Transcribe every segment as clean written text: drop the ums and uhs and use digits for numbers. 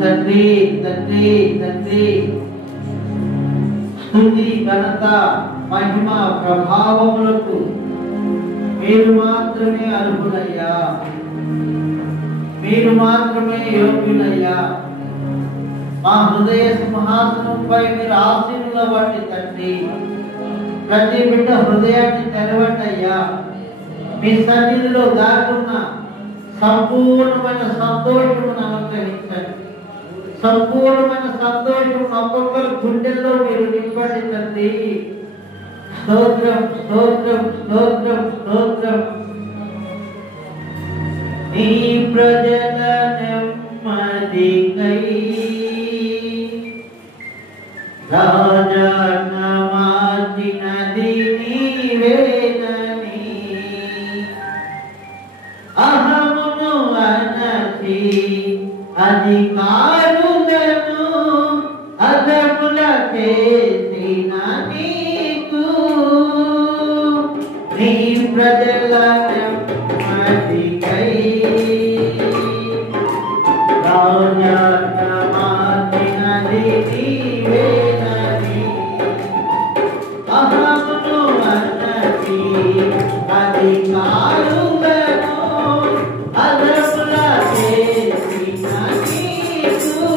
తండ్రి తండ్రి తండ్రి స్తుతి ఘనత మహిమ ప్రభావములకు మీరు మాత్రమే అర్హులయ్యా, మీరు మాత్రమే యోగ్యులయ్యా. మా హృదయ సింహాసనంపై మీరు ఆసీనుల వంటి తండ్రి, ప్రతి బిడ్డ హృదయాన్ని తెరవండి అయ్యా. మీ సన్నిధిలో దాటున్న సంపూర్ణమైన సంతోషమును అనుగ్రహించండి. సంపూర్ణమైన సంతోషం ఒక్కొక్కరు గుండెల్లో మీరు నింపండి తండ్రి. స్తోత్రం స్తోత్రం స్తోత్రం స్తోత్రం. నీ ప్రజల నెమ్మదికై రాజాన మార్చినది నీవేనని అహమును అనసి అధికారులను అదముల చేసిన నీకు నీ ప్రజల నెమ్మదికై రాజాన మార్చినది నీవేనని అహమును అనసి అధికారులను అదముల చేసిన నీకు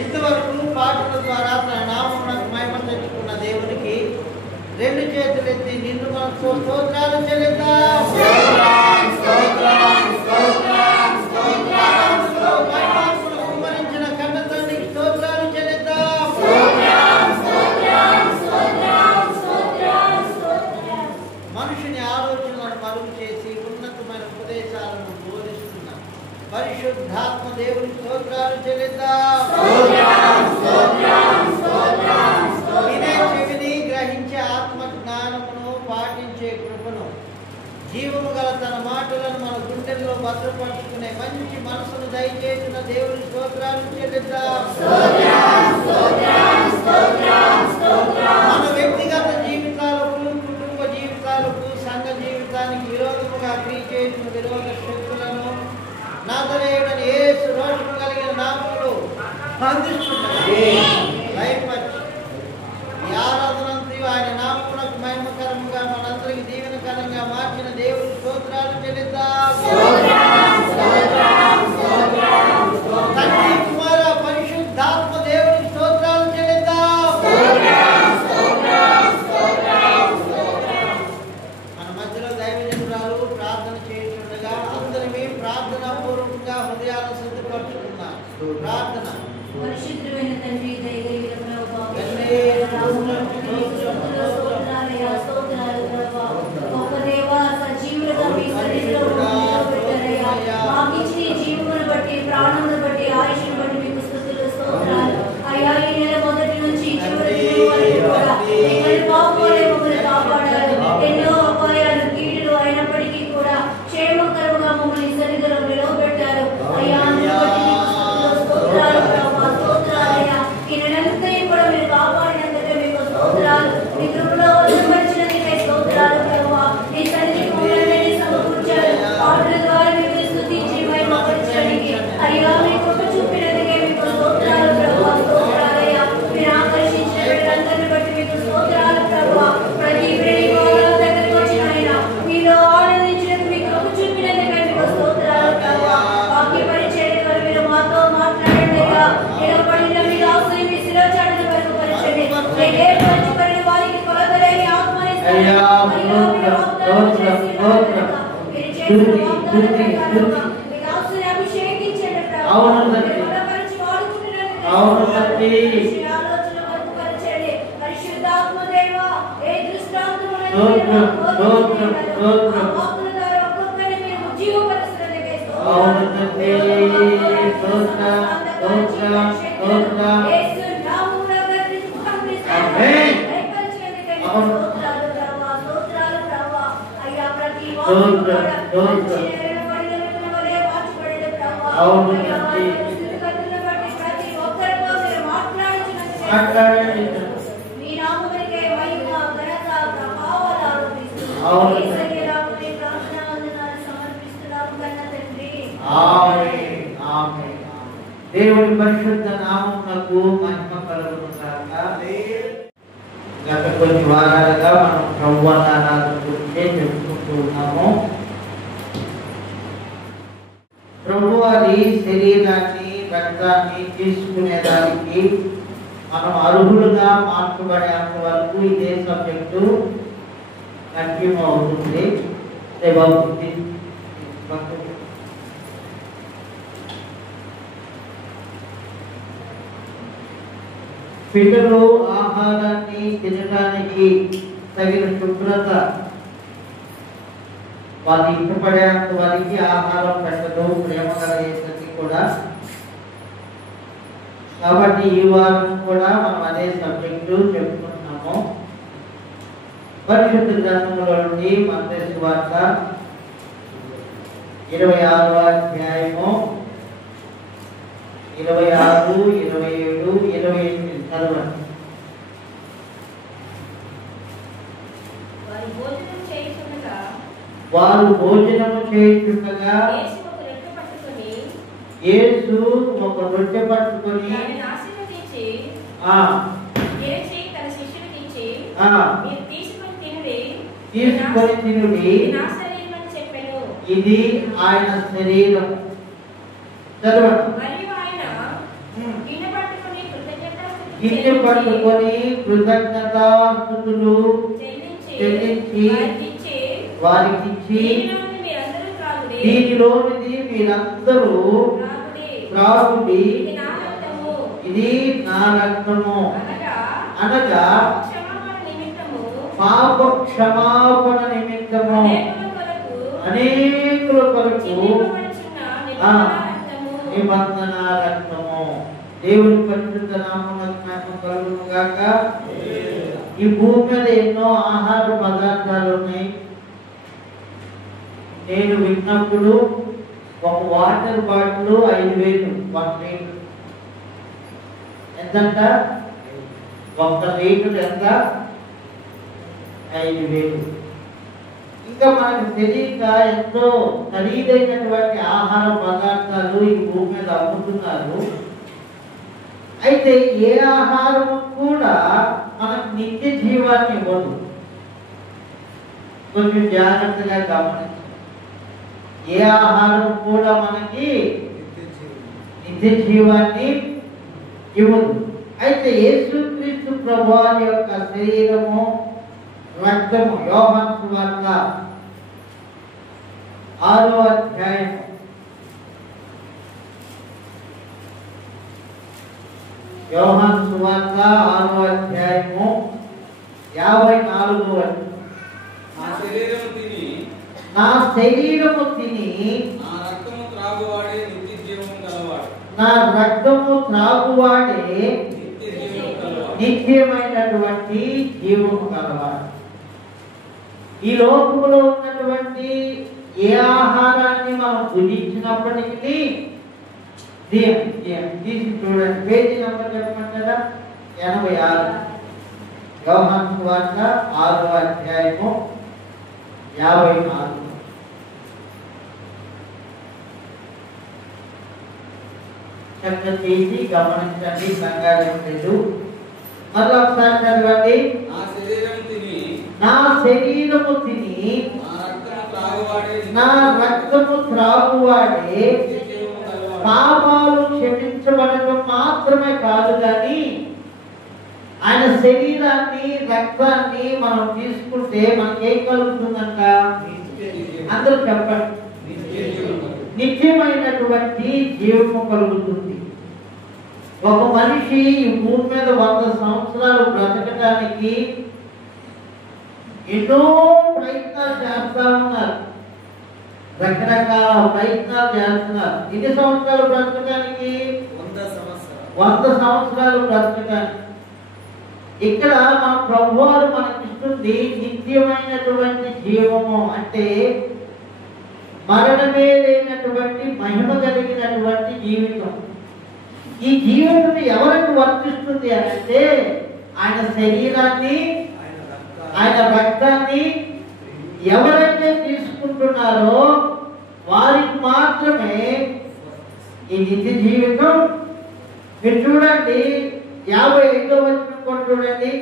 ఇంతవరకు పాటల ద్వారా తన నామమునకు మహిమ తెచ్చుకున్న దేవునికి రెండు చేతులెత్తి నిన్ను మనసు స్తోత్రాలు చెల్లిద్దాం. కుమ్మరించిన కన్న తండ్రికి స్తోత్రాలు చెల్లిద్దాం. మనుషుని ఆలోచనలను మరుగు చేసి ఉన్నతమైన ఉపదేశాలను బోధిస్తున్న పరిశుద్ధాత్మ దేవుని స్తోత్రాలు చెల్లిద్దాం. వినే చెవిని గ్రహించే ఆత్మ జ్ఞానమును పాటించే కృపను జీవము గల తన మాటలను మన గుండెల్లో భద్రపరుచుకునే మంచి మనసును దయచేసిన దేవుని స్తోత్రాలు చెల్లిద్దాం. మన వ్యక్తిగత జీవితాలకు, కుటుంబ జీవితాలకు, సంఘ జీవితానికి విరోధముగా క్రియ చేసిన విరోధ శక్తులను నజరేయుడైన యేసు రోషము కలిగిన నామములో బంధిస్తున్నాము. భయపడి ఈ ఆరాధనంతయు ఆయన నామమునకు మహిమకరముగా మనందరికి దీవెనకరంగా మార్చిన దేవుని స్తోత్రాలు చెల్లిద్దాం. తండ్రి కుమార పరిశుద్ధాత్మ దేవుని స్తోత్రాలు చెల్లిద్దాం. మన మధ్యలో దైవజనురాలు ప్రార్థన చేస్తుండగా అందరినీ ప్రార్థనా పూర్వకంగా హృదయాలను సిద్ధపరచుకున్నారు. ప్రార్థన. పరిశుద్ధమైన తండ్రి, దయగలిగిన ప్రభువా, గొప్ప దేవా, సజీవులుగా మీ సన్నిధిలో నిలబెట్టారయ్యా. మాకు ఇచ్చిన జీవమును బట్టి, ప్రాణమును బట్టి, ఆయుష్ను బట్టి మీకు స్తుతులు, స్తోత్రాలు అయ్యా. ఈ నెల మొదటి నుంచి చివరి వరకు కూడా మిమ్మల్ని బాగుపడే మమ్మల్ని కాపాడారు. ఎన్నో అపాయాలు, కీడులు అయినప్పటికీ కూడా క్షేమకరంగా మమ్మల్ని సన్నిధిలో నిలవబెట్టారు అయ్యా. అందును బట్టి మీకు స్తుతులు, స్తోత్రాలు ప్రభువా, స్తోత్రాలయ్యా. ఈ నెలంతా కూడా మీరు కాపాడినందుకే మీకు స్తోత్రాలు. మీ కృపలో వదిలిపరిచినందుకే స్తోత్రాలు ప్రభువా. మీ సన్నిధికి మమ్మల్ని సమకూర్చారు. పాటల ద్వారా మీకు స్తుతించి మహిమపరచడానికి అయ్యా మీ కృప చూపినందుకే మీకు స్తోత్రాలు ప్రభువా, స్తోత్రాలయ్యా. మీరు ఆకర్షించిన బిడ్డలందరిని బట్టి మీకు స్తోత్రాలు ప్రభువా. ప్రతి బిడ్డని గోదావరి దగ్గరికి వచ్చిన ఆయన మీలో ఆనందించినందుకు మీ కృప చూపినందుకే మీకు స్తోత్రాలు ప్రభువా. వాక్య పరిచర్య ద్వారా మీరు మాతో మాట్లాడండి అయ్యా. నిలబడిన మీ దాసుని మీ శిరోజాడుల వరకు పరిచండి. ఏర్పరచబడిన వారికి కొలతలేని ఆత్మనిస్తాడు. అయ్యా మీరు వాగ్దానం చేసిన వాగ్దానం మీరు చేసిన వాగ్దానం మీ దాసుని అభిషేకించండి ప్రభువా. మీరు బలపరిచి వాడుకుంటున్నందుకు మీ ఆలోచన వరకు పరిచండి. పరిశుద్ధాత్మ దేవా, ఏ దృష్టాంతములను ఆ వాక్కుల ద్వారా ఒక్కొక్కరిని మీరు ఉజ్జీవపరుస్తున్నందుకే స్తోత్రాలు. యేసు నామములో గర్వించి పంపిస్తున్నాను. దయపరిచినందుకే మీకు స్తోత్రాలు ప్రభువా, స్తోత్రాలు ప్రభువా. అయ్యా ప్రతి వాక్కు కూడా మంచి నేలపడిన విత్తనం వలె మార్చబడిన ప్రభువా. అయ్యా వారి స్థితిగతులను బట్టి ప్రతి ఒక్కరితో మీరు మాట్లాడుచున్నందుకే మీ నామమునకే మహిమ, ఘనత, ప్రభావాలు ఆరోపిస్తున్నాము. యేసయ్య నామమున ప్రార్థన వందనాలు సమర్పిస్తున్నాము కన్న తండ్రి. ఆమేన్, ఆమేన్. దేవుని పరిశుద్ధ నామమునకు మహిమ కలుగును గాక. గత కొన్ని వారాలుగా మనం ప్రభువుని ఆరాధన గురించి చెప్పుకుంటూ ఉన్నాము. ప్రభువారి శరీరాన్ని, రక్తాన్ని తీసుకునేదానికి మనం అర్హులుగా మార్చబడేంత వరకు ఇదే సబ్జెక్టు కంటిన్యూ అవుతుంది. పిల్లలు ఆహారం ఆహారాన్ని తినడానికి తగిన శుభ్రత వాళ్ళు ఇష్టపడేంత వారికి ఆహారం పెట్టడం ప్రేమ కలిగేసరికి కూడా. కాబట్టి ఈ వారం కూడా మనం అదే సబ్జెక్టు చెప్పుకుంటున్నాము. పరిశుద్ధ గ్రంథంలో నుండి మత్తయి సువార్త 26వ అధ్యాయము 26, 27, 28 చదవండి. వారు భోజనము చేయుచుండగా యేసు ఒక రొట్టె పట్టుకొని తీసుకొని తినుడి, ఇది ఆయన శరీరం. చదవండి. గిన్నె పట్టుకొని కృతజ్ఞతాస్తుతులు చెల్లించి వారికి ఇచ్చి, దీనిలోనిది మీరందరూ త్రాగుడి, ఇది నా రక్తము, అనగా పాప క్షమాపణ నిమిత్తము అనేకుల కొరకు నిబంధన రక్తము. దేవుని పరిశుద్ధ నామమునకు కలుగును గాక. ఈ భూమి మీద ఎన్నో ఆహార పదార్థాలు ఉన్నాయి. నేను విన్నప్పుడు ఒక వాటర్ బాటిల్ 5,000, 1 లీటర్. ఎంతంట? 1 లీటర్ ఎంత? 5,000. ఇంకా మనకు తెలియక ఎంతో ఖరీదైనటువంటి ఆహార పదార్థాలు ఈ భూమి మీద అమ్ముతున్నారు. అయితే ఏ ఆహారం కూడా మనకు నిత్య జీవాన్ని ఇవ్వదు. కొంచెం జాగ్రత్తగా గమనించాలి. ఏ ఆహారం కూడా మనకి నిత్య జీవాన్ని ఇవ్వదు. అయితే యేసుక్రీస్తు ప్రభువారి యొక్క శరీరము రక్తము యోహాను సువార్త 6వ అధ్యాయం 6వ అధ్యాయము 54వ వచనం. నా శరీరము తిని నా రక్తము త్రాగువాడే నిత్యమైనటువంటి జీవము కలవాడు. ఈ లోకములో ఉన్నటువంటి ఏ ఆహారాన్ని మనం భుజించినప్పటికీ తీసి చూడండి. పేజీ నంబర్ చెప్పమంటారా? 86. యోహాను సువార్త 6వ అధ్యాయము 54. చక్కగా తీసి గమనించండి. కంగారు లేదు. మళ్ళీ ఒకసారి చదవండి. నా శరీరము తిని నా రక్తము త్రాగువాడే పాపాలు క్షమించబడటం మాత్రమే కాదు, కానీ ఆయన శరీరాన్ని రక్తాన్ని మనం తీసుకుంటే మనకేం కలుగుతుందంట? అందరూ చెప్పండి. నిత్యమైనటువంటి జీవము కలుగుతుంది. ఒక మనిషి ఈ భూమి మీద 100 సంవత్సరాలు బ్రతకడానికి ఎన్నో ప్రయత్నాలు చేస్తా ఉన్నారు. రకరకాల ప్రయత్నాలు చేస్తున్నారు. ఎన్ని సంవత్సరాలు బ్రతకడానికి? 100 సంవత్సరాలు బ్రతకడానికి. ఇక్కడ మన ప్రభువారు మనకిస్తుంది నిత్యమైనటువంటి జీవము. అంటే మరణమే లేనటువంటి మహిమ కలిగినటువంటి జీవితం. ఈ జీవితం ఎవరికి వర్తిస్తుంది అంటే ఆయన శరీరాన్ని, ఆయన రక్తాన్ని ఎవరైతే తీసుకుంటున్నారో వారికి మాత్రమే ఈ నిత్య జీవితం. మీరు చూడండి 55వ వచనం కూడా చూడండి.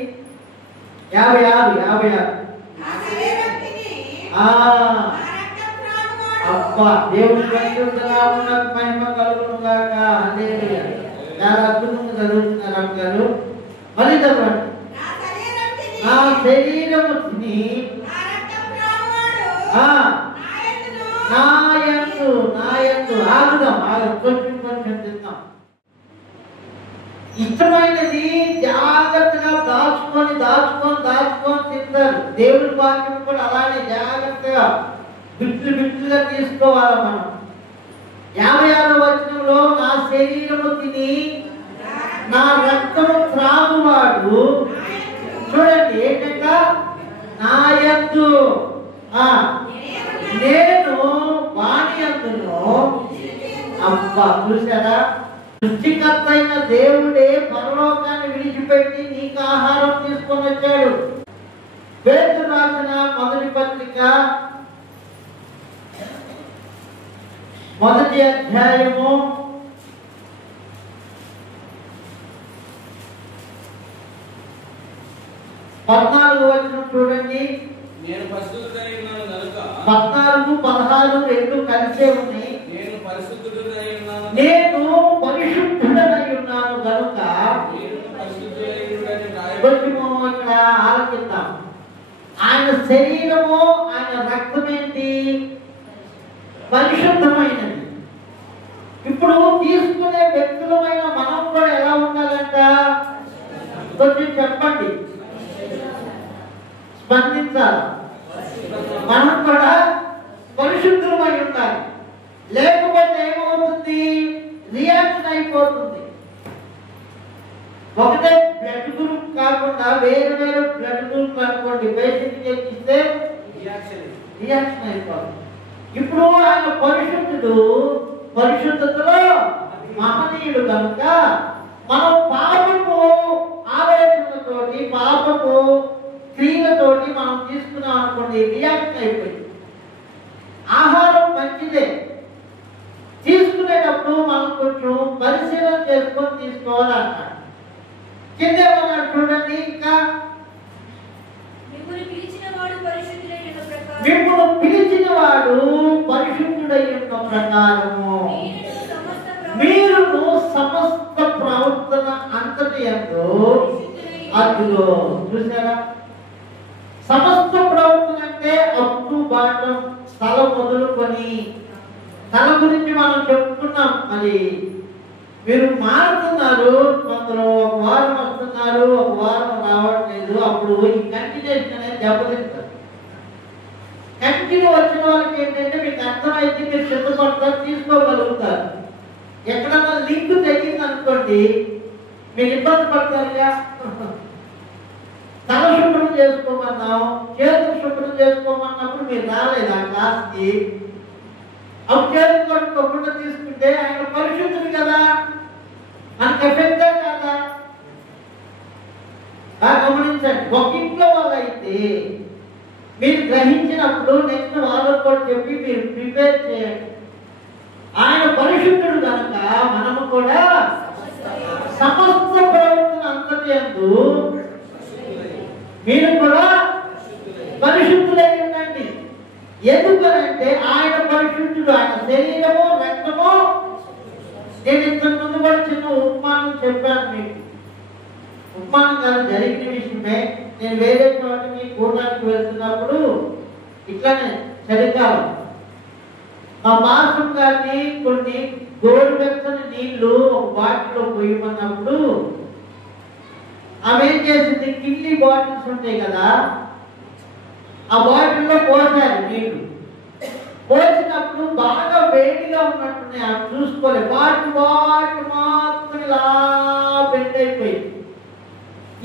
56. అబ్బా, దేవుని పరిశుద్ధ నామమునకు మహిమ కలుగును గాక. హల్లెలూయా. చాలా అద్భుతంగా చదువుతున్నారు అమ్మగారు. మళ్ళీ చదవండి. నా శరీరము తిని నా యందు ఆగుదాం. కొంచెం తిందాం. ఇష్టమైనది జాగ్రత్తగా దాచుకొని దాచుకొని దాచుకొని తింటారు. దేవుడి వాక్యం కూడా అలానే జాగ్రత్తగా బిట్లు బిట్లుగా తీసుకోవాలి మనం. 56వ వచనంలో నా శరీరము తిని నా రక్తము త్రాగువాడు, చూడండి ఏంటంట, నా యందు నేను వాని యందును. అబ్బా, చూసారా, సృష్టికర్త అయిన దేవుడే పరలోకాన్ని విడిచిపెట్టి నీకు ఆహారం తీసుకొని వచ్చాడు. పేతురు రాసిన మొదటి పత్రిక 1వ అధ్యాయము 14వ వచనం చూడండి. నేను పరిశుద్ధుడై ఉన్నాను గనుక 14, 16 రెండు కలిసే ఉన్నాయి. నేను పరిశుద్ధుడై ఉన్నాను గనుక కొంచెము ఇక్కడ ఆలోచిద్దాం. ఆయన శరీరము, ఆయన రక్తం ఏంటి? పరిశుద్ధమైనది. ఇప్పుడు తీసుకునే వ్యక్తులమైన మనం కూడా ఎలా ఉండాలంట? కొంచెం చెప్పండి, స్పందించాలి. మనం కూడా పరిశుద్ధమై ఉండాలి. లేకపోతే ఏమవుతుంది? రియాక్షన్ అయిపోతుంది. ఒకటే బ్లడ్ గ్రూప్ కాకుండా వేరే వేరే బ్లడ్ గ్రూప్ అనుకోండి, పేషెంట్ ఇస్తే రియాక్షన్ అయిపోతుంది. ఇప్పుడు ఆయన పరిశుద్ధుడు, పరిశుద్ధతలో మహనీయుడు కనుక మనం పాపము ఆలోచనలతోటి, పాపము క్రియలతోటి మనం తీసుకున్నాం అనుకోండి, రియాక్షన్ అయిపోయింది. ఆహారం మంచిదే, తీసుకునేటప్పుడు మనం కొంచెం పరిశీలన చేసుకొని తీసుకోవాలన్నాడు. కిందేమన్నాడు చూడండి, ఇంకా మిమ్మును పిలిచిన వాడు పరిశుద్ధుడై ఉన్న ప్రకారము మీరును సమస్త ప్రవర్తన అంతటి యందు అదిగో, చూసారా, సమస్త ప్రవర్తన అంటే అప్పు బాటం స్థలం మొదలుకొని తల గురించి మనం చెప్పుకున్నాం. మరి మీరు మారుతున్నారు, కొందరు ఒక వారం వస్తున్నారు, ఒక వారం రావట్లేదు. అప్పుడు ఈ కంటిన్యూషన్ అనేది దెబ్బతింటారు. కంటిన్యూ వచ్చిన వాళ్ళకి ఏంటంటే మీకు అర్థమైతే మీరు సిద్ధపడతారు, తీసుకోగలుగుతారు. ఎక్కడన్నా లింక్ తగ్గింది అనుకోండి, మీరు ఇబ్బంది పడతారుగా. తల శుభ్రం చేసుకోమన్నాం, చేతులు శుభ్రం చేసుకోమన్నప్పుడు మీరు రాలేదు ఆ క్లాస్కి. అప్పుడు చేతులు కట్టుకోకుండా తీసుకుంటే ఆయన పరిశుద్ధుడు కదా, మనకు ఎఫెక్ట్ కదా. గమనించండి, ఒక ఇంట్లో వాళ్ళు అయితే మీరు గ్రహించినప్పుడు నెక్స్ట్ వాళ్ళకు కూడా చెప్పి మీరు ప్రిపేర్ చేయండి. ఆయన పరిశుద్ధుడు కనుక మనము కూడా సమస్త ప్రవర్తన అంతటి యందు మీరు కూడా పరిశుద్ధులై ఉండండి. ఎందుకనంటే ఆయన పరిశుద్ధుడు, ఆయన శరీరము, రక్తము. నేను ఇంతకు ముందు కూడా చిన్న ఉపమానం చెప్పాను మీకు. ఉపమానం కాదు, జరిగిన విషయమే. నేను వేరే చోటకి కూడడానికి వెళ్తున్నప్పుడు ఇట్లానే చలికాలం మా మాస్టర్ గారిని కొన్ని గోరువెచ్చని నీళ్లు ఒక బాటిల్లో పోయమన్నప్పుడు ఆమె ఏం చేసింది, కిడ్నీ బాటిల్స్ ఉంటాయి కదా, ఆ బాటిల్లో పోసారు నీళ్లు. పోసినప్పుడు బాగా వేడిగా ఉన్నట్టున్నాయి, ఆమె చూసుకోలే. బాటిల్ మాత్రం ఇలా బెండ్ అయిపోయింది.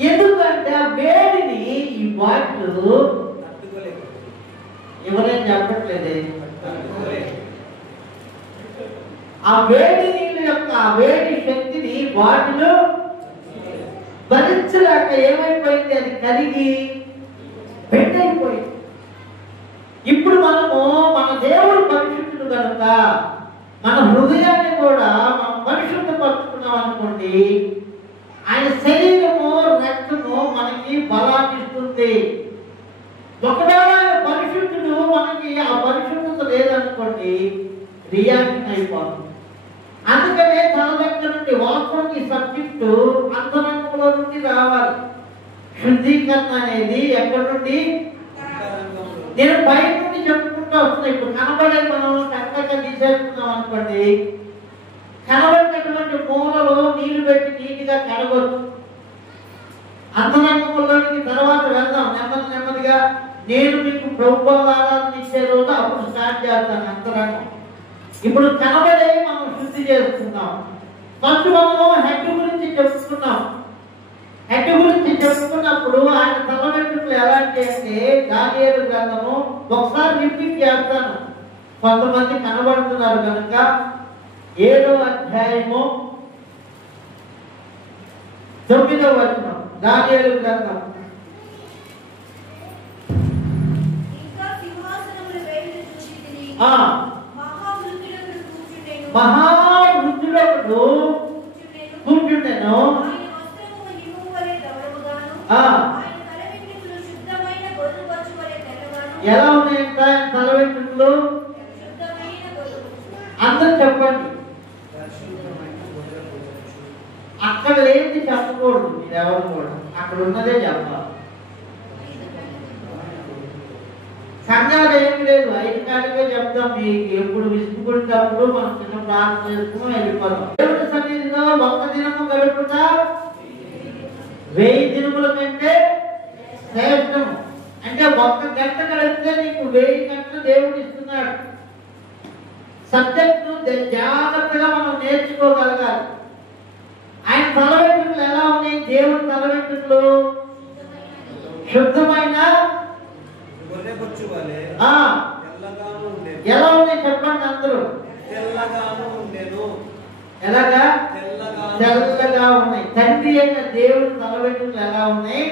ఎందుకంటే ఆ వేడిని ఈ బాటిల్ ఎవరైనా చెప్పట్లేదే, ఆ వేడి నీళ్ళ యొక్క ఆ వేడి శక్తిని బాటిల్ భరించలేక ఏమైపోయింది, అది కరిగి బెండ్ అయిపోయింది. ఇప్పుడు మనము మన దేవుడు పరిశుద్ధుడు కనుక మన హృదయాన్ని కూడా మనం పరిశుద్ధపరుచుకున్నాం అనుకోండి, ఆయన శరీరము, రక్తము మనకి బలాన్ని ఇస్తుంది. ఒకవేళ ఆయన పరిశుద్ధుడు, మనకి ఆ పరిశుద్ధత లేదనుకోండి, రియాక్షన్ అయిపోతుంది. అందుకనే తన దగ్గర నుండి వాస్తవం ఈ సబ్జెక్టు అంతరంగంలో నుండి రావాలి. శుద్ధీకరణ అనేది ఎక్కడి నుండి? నేను బయట నుండి చెప్పుకుంటూ వస్తున్నా. ఇప్పుడు కనబడే మనం చక్కగా తీసేస్తున్నాం అనుకోండి, కనబడినటువంటి మూలలో నీళ్లు పెట్టి నీటిగా కడగొచ్చు. అంతరంగంలోనికి తర్వాత వెళ్దాం నెమ్మదిగా. నేను మీకు ప్రభుత్వాల ఆరాధన ఇచ్చే రోజు అప్పుడు స్టార్ట్ చేస్తాను అంతరంగం. ఇప్పుడు కనబడే మనం శుద్ధి చేసుకున్నాం. ఫస్ట్ మనము హెడ్ గురించి చెప్పుకున్నాం. హెడ్ గురించి చెప్పుకున్నప్పుడు ఆయన తల వెంట్రుకలు ఎలాంటి అంటే దానియేలు గ్రంథము ఒకసారి రిపీట్ చేస్తాను, కొంతమంది కనబడుతున్నారు కనుక. 7వ అధ్యాయము 9వ వచనం దానియేలు గ్రంథం. ఇంకా సింహాసనముల వేయుట చూచితిని. మహావృద్ధుడొకడు కూర్చుండెను. ఆయన వస్త్రము హిమము వలె ధవళముగాను, ఆయన తల వెంట్రుకలు శుద్ధమైన గొర్రెపచ్చు వలె తెల్లగాను. ఎలా ఉన్నాయంట ఆయన తల వెంట్రుకలు? శుద్ధమైన గొర్రెపచ్చు. అందరూ చెప్పండి. అక్కడ లేని చెప్పకూడదు, మీరెవరు కూడా అక్కడ ఉన్నదే చెప్పాలి. సంఘాలు ఏమి లేదు, 5 కాడికే చెప్తాం. మీకు ఎప్పుడు విసుగుపడినప్పుడు మనం చిన్న ప్రార్థన చేసుకుని వెళ్ళిపోతాం. దేవుడి సన్నిధిలో ఒక్క దినము గడుపుట 1000 దినముల కంటే శ్రేష్టము. అంటే 1 గంట గడిపితే నీకు 1000 గంటలు దేవుడు ఇస్తున్నాడు. సబ్జెక్ట్ జాగ్రత్తగా మనం నేర్చుకోగలగాలి. ఆయన తల వెంట్రుకలు ఎలా ఉన్నాయి? దేవుడి తల వెంట్రుకలు శుద్ధమైన ఎలా ఉన్నాయి చెప్పండి అందరూ. ఎలాగా? తెల్లగా ఉన్నాయి. తండ్రి అయిన దేవుడి తల వెంట్రుకలు ఎలా ఉన్నాయి?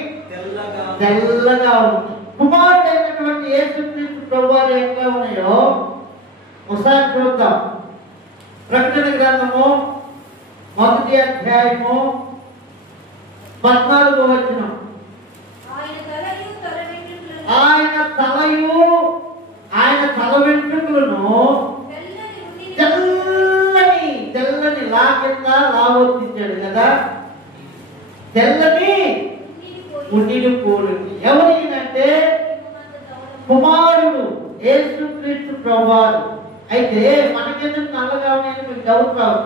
తెల్లగా ఉన్నాయి. కుమారుడు అయినటువంటి యేసుక్రీస్తు ప్రభువారు ఎట్లా ఉన్నాయో ఒకసారి చూద్దాం. ప్రకటన గ్రంథము 1వ అధ్యాయము 14వ వచనం. ఆయన తల వెంట్రుకలను తెల్లని లా కింద లావొత్తించాడు కదా, తెల్లని ఉండిని పోలింది. ఎవరినంటే కుమారుడు యేసుక్రీస్తు ప్రభువారు. అయితే మనకెందుకు నల్లగా ఉన్నాయని మీకు డౌట్ రావు.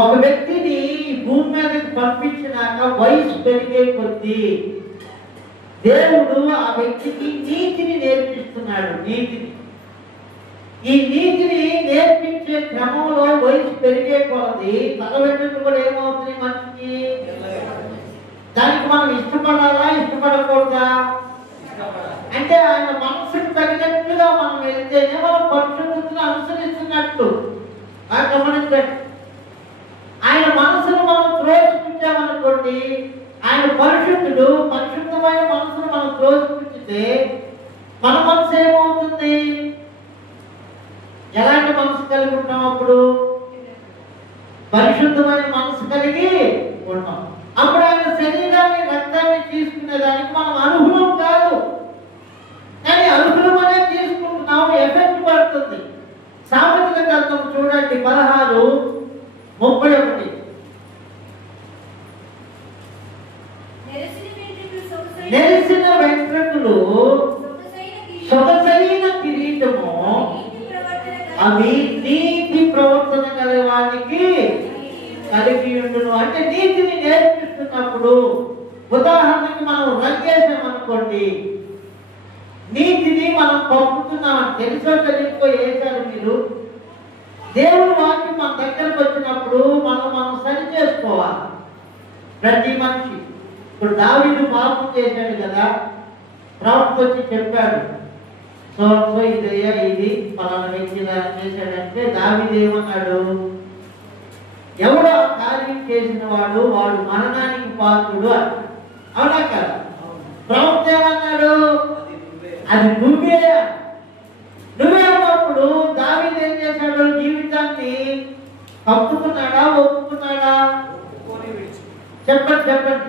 ఒక వ్యక్తిని భూమి మీదకి పంపించినాక వయసు పెరిగే కొద్దీ దేవుడు ఆ వ్యక్తికి నీతిని నేర్పిస్తున్నాడు. ఈ నీతిని నేర్పించే క్రమంలో వయసు పెరిగే కొలది తల వెంట్రుకలు కూడా ఏమవుతుంది మనిషికి? దానికి మనం ఇష్టపడాలా ఇష్టపడకూడదా? అంటే ఆయన మనసుకు తగినట్లుగా మనం వెళ్తేనే మనం పరిశుద్ధతను అనుసరిస్తున్నట్టు. గమనించండి. ఆయన మనసును మనం త్రోసిపుచ్చామనుకోండి, ఆయన పరిశుద్ధుడు. పరిశుద్ధమైన మనసును మనం త్రోసిపుచ్చితే మన మనసు ఏమవుతుంది? ఎలాంటి మనసు కలిగి ఉంటాం? అప్పుడు పరిశుద్ధమైన మనసు కలిగి ఉంటాం. అప్పుడు ఆయన శరీరాన్ని రక్తాన్ని తీసుకునేదానికి మనం అర్హులం కాదు, కానీ అర్హులమనే తీసుకుంటున్నాం. ఎఫెక్ట్ పడుతుంది. సామెతల గ్రంథం చూడండి 16:31. నెరిసిన వెంట్రుకలు సొగసైన కిరీటము, అవి నీతి ప్రవర్తన కలివానికి కలిగి ఉండును. అంటే నీతిని నేర్పిస్తున్నప్పుడు, ఉదాహరణకి మనం రంగేసామనుకోండి, నీతిని మనం పంపుతున్నామని తెలుసో తెలియకో వేశారు మీరు. దేవుని వాక్యం మన దగ్గరకు వచ్చినప్పుడు మనం సరి చేసుకోవాలి. ప్రతి మనిషి ఇప్పుడు దావీదు పాపం చేశాడు కదా, ప్రవక్త వచ్చి చెప్పాడు, సో ఇదయ్యా ఇది పలానా వ్యక్తి చేశాడంటే దావీదు ఏమన్నాడు? ఎవడో ఆ కార్యం చేసిన వాడు మరణానికి పాత్రుడు అన్నాడు. అవునా కదా? ప్రవక్త ఏమన్నాడు? అది నువ్వే ఉన్నప్పుడు దావీదు ఏం చేశాడు? జీవితాన్ని కప్పుకున్నాడా ఒప్పుకున్నాడా? చెప్పండి.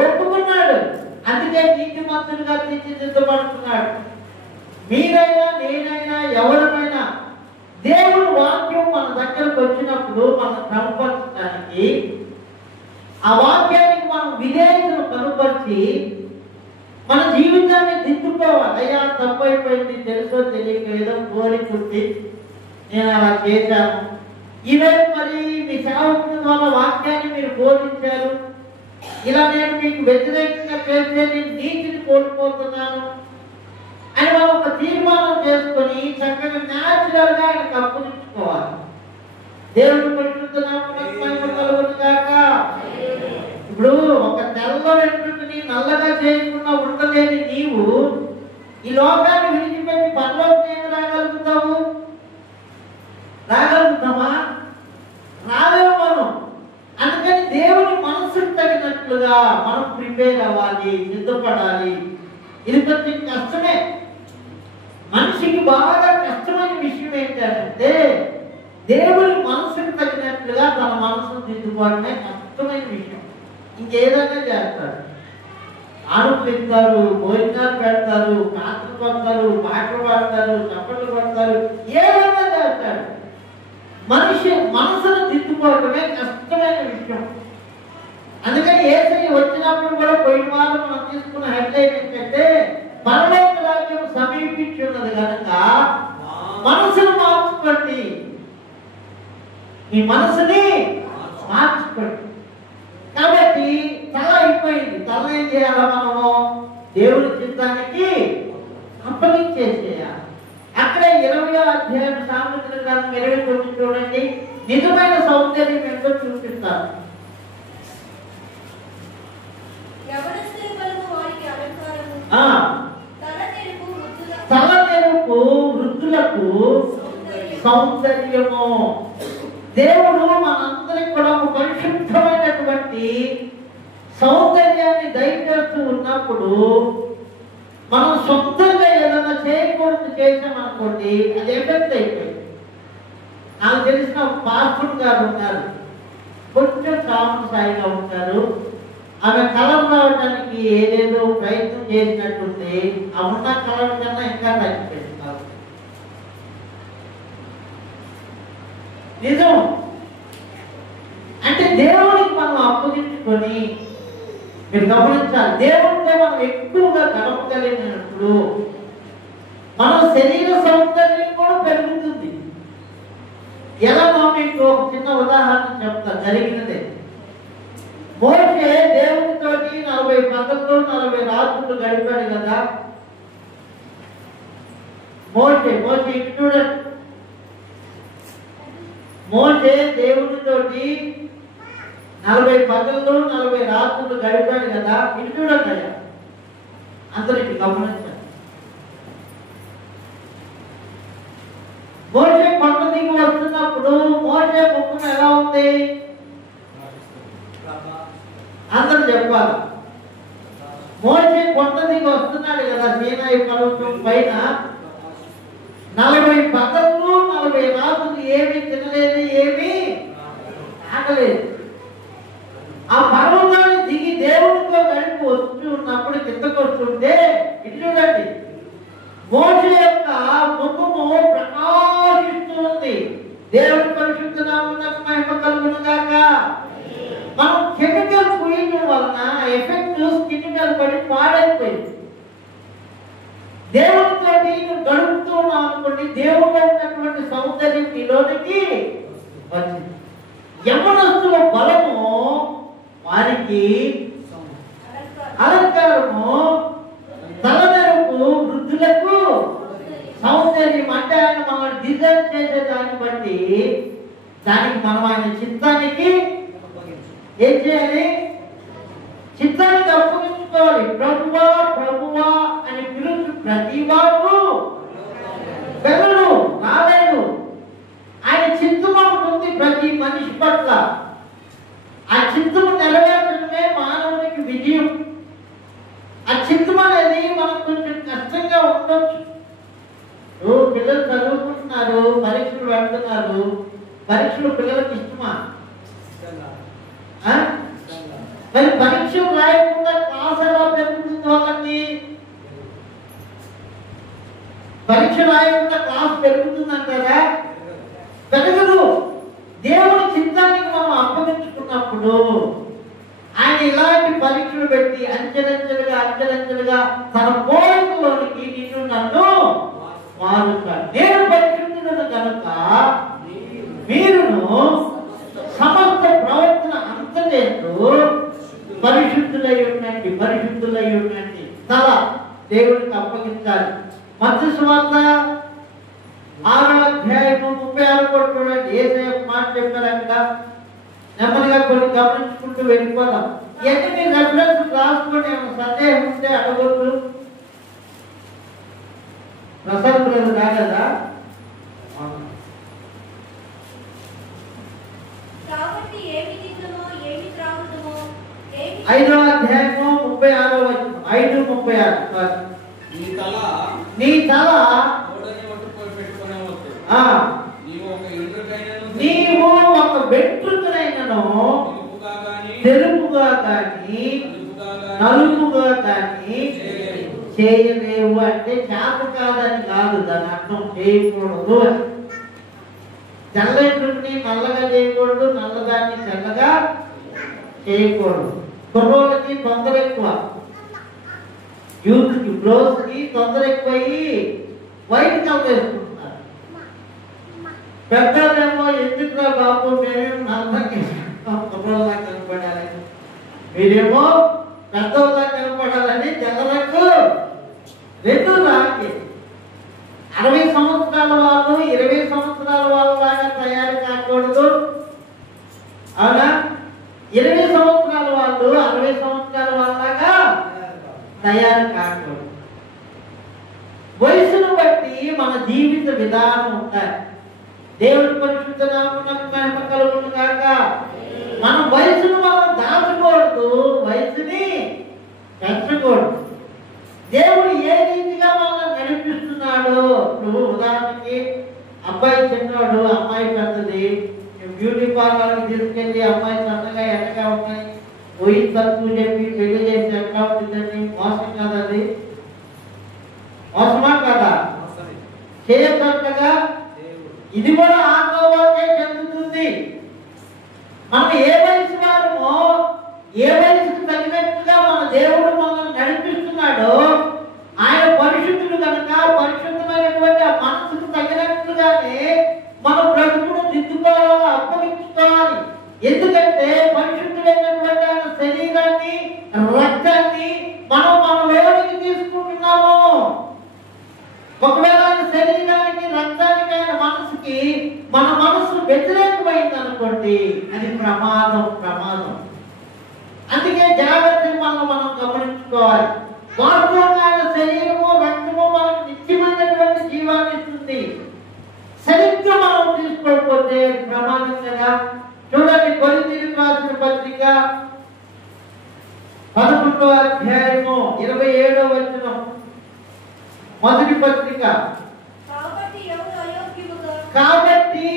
ఒప్పుకున్నాడు. అందుకే నీతిమంతుడిగా తీర్చిదిద్దబడుతున్నాడు. మీరైనా నేనైనా ఎవరిమైనా దేవుడు వాక్యం మన దగ్గరకు వచ్చినప్పుడు మనం కనపరచడానికి, ఆ వాక్యానికి మనం విధేయతను కనుపరిచి మన జీవితాన్ని దిద్దుకోవాలి. అయ్యా తప్పు అయిపోయింది, తెలుసో తెలియక ఏదో కోరికుంది, నేను అలా చేశాను. ఈరోజు మరి మీ సేవకుల ద్వారా వాక్యాన్ని మీరు బోధించారు, ఇలా నేను మీకు వ్యతిరేకంగా చేస్తే నేను నీతిని కోల్పోతున్నాను అని మనం ఒక తీర్మానం చేసుకొని చక్కగా న్యాచురల్ గా ఆయనకు అప్పగించుకోవాలి. దేవుని పరిశుద్ధనామమునకు మహిమ కలుగును గాక. ఇప్పుడు ఒక తెల్ల వెంట్రుకని నల్లగా చేయకుండా ఉండలేని నీవు ఈ లోకాన్ని విడిచిపెట్టి పరలోకం రాగలుగుతావు? రాగలుగుతామా? రాలేము మనం. అందుకని దేవుని మనసుకు తగినట్లుగా మనం ప్రిపేర్ అవ్వాలి, సిద్ధపడాలి. ఇది కొంచెం కష్టమే. మనిషికి బాగా కష్టమైన విషయం ఏంటంటే దేవుని మనసుకు తగినట్లుగా తన మనసును దిద్దుకోవడమే కష్టమైన విషయం. ఇంకేదైనా చేస్తారు, ఆడుకు తింటారు, భోజనాలు పెడతారు, పాటలు పడతారు, పాటలు పాడతారు, చప్పట్లు పడతారు, ఏదైనా చేస్తారు. మనిషి మనసును దిద్దుకోవడమే కష్టమైన విషయం. అందుకని యేసయ్య వచ్చినప్పుడు కూడా పోయిన వారం మనం తీసుకున్న హెడ్లైన్ ఏంటంటే పరలోక రాజ్యం సమీపించి ఉన్నది కనుక మనసును మార్చుకోండి. ఈ మనసుని మార్చుకోండి. కాబట్టి తల అయిపోయింది. తల ఏం చేయాలా? మనము దేవుని చిత్తానికి అప్పగించేసేయాలి. అక్కడే 20వ అధ్యాయం సామెతల గ్రంథం 29 చూడండి. నిజమైన సౌందర్యం ఏంటో చూపిస్తారు. తల నెరుపు వృద్ధులకు సౌందర్యము. దేవుడు మనందరికి కూడా పరిశుద్ధమైనటువంటి సౌందర్యాన్ని దయచేస్తూ ఉన్నప్పుడు మనం సొంతంగా ఏదైనా చేయకూడదు చేసామనుకోండి, అది ఎఫెక్ట్ అయిపోయింది. నాకు తెలిసిన ఒక పాస్టర్ గారు ఉన్నారు, కొంచెం కామన్ స్థాయిగా ఉంటారు. ఆమె కలర్ రావడానికి ఏదేదో ప్రయత్నం చేసినట్టుంది. ఆ ఉన్న కలర్ కన్నా ఇంకా తగ్గిపోయింది. నిజం అంటే దేవుడికి మనం అప్పగించుకొని, మీరు గమనించాలి, దేవుడితో మనం ఎక్కువగా గడపగలిగినప్పుడు మన శరీర సౌందర్యం కూడా పెరుగుతుంది. ఎలానో మీకు ఒక చిన్న ఉదాహరణ చెప్తా, జరిగినదే. మోషే దేవుడితోటి 40 పగళ్ళు 40 రాత్రులు గడిపాడు కదా. మోషే ఇటు చూడండి. మోషే దేవుడితోటి 40 పగళ్ళు 40 రాత్రులు గడిపాడు కదా. ఇటు చూడండి అయ్యా, అందరికి గమనించండి. మోషే కొండ దిగి వస్తున్నప్పుడు మోషే ముఖం ఎలా ఉంది? అందరు చెప్పాలి. మోషే కొండ దిగి వస్తున్నాడు కదా సీనాయి పర్వతం పైన. 40 పగళ్ళు 40 రాత్రులు ఏమీ తినలేదు, ఏమీ తాగలేదు. ఆ పర్వతాన్ని దిగి దేవుడితో గడిపి వస్తూ ఉన్నప్పుడు కిందకు వస్తుంటే ఇటు చూడండి, మోషే యొక్క ముఖము ప్రకాశిస్తూ ఉంది. దేవుడి పరిశుద్ధ నామమునకు మహిమ కలుగును గాక. మనం కెమికల్ పూయడం వలన ఎఫెక్ట్ స్కిన్ మీద పడి పాడైపోయింది. దేవుడితో నేను గడుపుతూ ఉన్నాం అనుకోండి, దేవుడిలో ఉన్నటువంటి సౌందర్యం మీలోనికి వచ్చింది. యవనస్తుల బలము వారికి అలంకారము, తలనెరుపు వృద్ధులకు సౌందర్యం. అంటే ఆయన మనం డిజైన్ చేసే దాన్ని బట్టి దానికి మనం ఆయన చిత్తానికి ఏం చేయాలి? చిత్తానికి అప్పగించుకోవాలి. ప్రభువా ప్రభువా అని పిలుచు ప్రతి వాడు వెళ్ళడు, రాలేడు. ఆయన చిత్తము ఉంటుంది ప్రతి మనిషి పట్ల. ఆ చిత్తము నెరవేర్చడమే మానవునికి విజయం. ఆ చిత్తం అనేది మనకు కొంచెం కష్టంగా ఉండొచ్చు. పిల్లలు చదువుకుంటున్నారు, పరీక్షలు పెడుతున్నారు. పరీక్షలు పిల్లలకు ఇష్టమా? మరి పరీక్షలు రాయకుండా క్లాస్ ఎలా పెరుగుతుంది వాళ్ళకి? పరీక్ష రాయకుండా క్లాస్ పెరుగుతుందంటారా? పెరగదు. దేవుని చిత్తానికి మనం అప్పగించుకున్నప్పుడు ఆయన ఇలాంటి పరీక్షలు పెట్టి అంచెలంచెలుగా తన పోలికలోనికి నిన్ను నన్ను మారుస్తాడు. నేను పరిశుద్ధులను కనుక మీరును సమస్త ప్రవర్తన అంతలేదు పరిశుద్ధులై ఉండండి. తల దేవుడికి అప్పగించాలి. మత్తయి సువార్త 6వ అధ్యాయము 36 చూడండి. యేసయ్య మాట చెప్పారు అక్కడ. నెమ్మదిగా కొన్ని గమనించుకుంటూ వెళ్ళిపోదాం. ఇవన్నీ మీరు రెఫరెన్స్ రాసుకొని ఏమైనా సందేహం ఉంటే అడగొచ్చు. ప్రసాద్ బ్రదర్ కాగదా? కాబట్టి ఏమి తిందుమో ఏమి త్రాగుదుమో 5వ అధ్యాయము 36వ వచనం 5:36. నీ తల నీవు ఒక వెంట్రుకనైనను తెలుపుగా కానీ నలుపుగా కానీ చేయలేవు. అంటే చేత కాదని కాదు, దాని అర్థం చేయకూడదు అని. తెల్లెంట్రుని నల్లగా చేయకూడదు, నల్లదాన్ని తెల్లగా చేయకూడదు. కుర్రోళ్ళకి తొందర ఎక్కువ, యూత్కి బ్లౌజ్కి తొందర ఎక్కువయ్యి వైట్ కలర్ వేసుకుంటున్నారు. పెద్దలేమో ఎందుకురా బాబు మేమేం నల్లకి కుర్రోళ్ళ కనపడాలని, మీరేమో పెద్దోళ్ళ కనపడాలని తెల్లలకు రెండు రాకి. 60 సంవత్సరాల వాళ్ళు 20 సంవత్సరాల వాళ్ళలాగా తయారు కాకూడదు. అవునా? 20 సంవత్సరాల వాళ్ళు 60 సంవత్సరాల వాళ్ళలాగా తయారు కాకూడదు. వయసును బట్టి మన జీవిత విధానం ఉండాలి. దేవుడి పరిశుద్ధ నామమునకు మహిమ కలుగును గాక. మన వయసును మనం దాచకూడదు, వయసుని పెంచకూడదు. దేవుడు ఏ రీతిగా మనల్ని నడిపిస్తున్నాడు. నువ్వు ఉదాహరణకి అబ్బాయి చిన్నవాడు, అమ్మాయి పెద్దది. బ్యూటీ పార్లర్కి తీసుకెళ్ళి అమ్మాయి సన్నగా ఎట్టగా ఉన్నాయి పోయి తక్కువ చెప్పి పెళ్లి చేసి ఎట్లా ఉంటుందని మోసం కాదు. అది మోసమా కదా? చేయకుండా ఇది కూడా ఆత్మవాక్యే చెందుతుంది. మనం ఏ వయసు వారమో ఏ వయసుకు తగినట్టుగా మన దేవుడు మనల్ని నడిపిస్తున్నాడో, ఆయన పరిశుద్ధుడు కనుక పరిశుద్ధమైనటువంటి ఆ మనసుకు తగినట్టుగానే మనం బ్రతుకును దిద్దుకోవాలి, అప్పగించుకోవాలి. ఎందుకంటే పరిశుద్ధుడైనటువంటి ఆయన శరీరాన్ని రక్తాన్ని మనం మన వేడికి తీసుకుంటున్నాము. ఒకవేళ ఆయన శరీరానికి రక్తానికి ఆయన మనసుకి మన మనసు వ్యతిరేకమైంది అనుకోండి, అది ప్రమాదం. అందుకే జాగ్రత్తగా మనం గమనించుకోవాలి. వాస్తవంగా ఆయన శరీరము రక్తము మనకు నిత్యమైనటువంటి జీవాన్ని ఇస్తుంది. సరిగ్గా మనం తీసుకోకపోతే ప్రమాదం కదా. చూడండి, కొరింథీయులకు రాసిన పత్రిక 11వ అధ్యాయము 27వ వచనం, మొదటి పత్రిక. కాబట్టి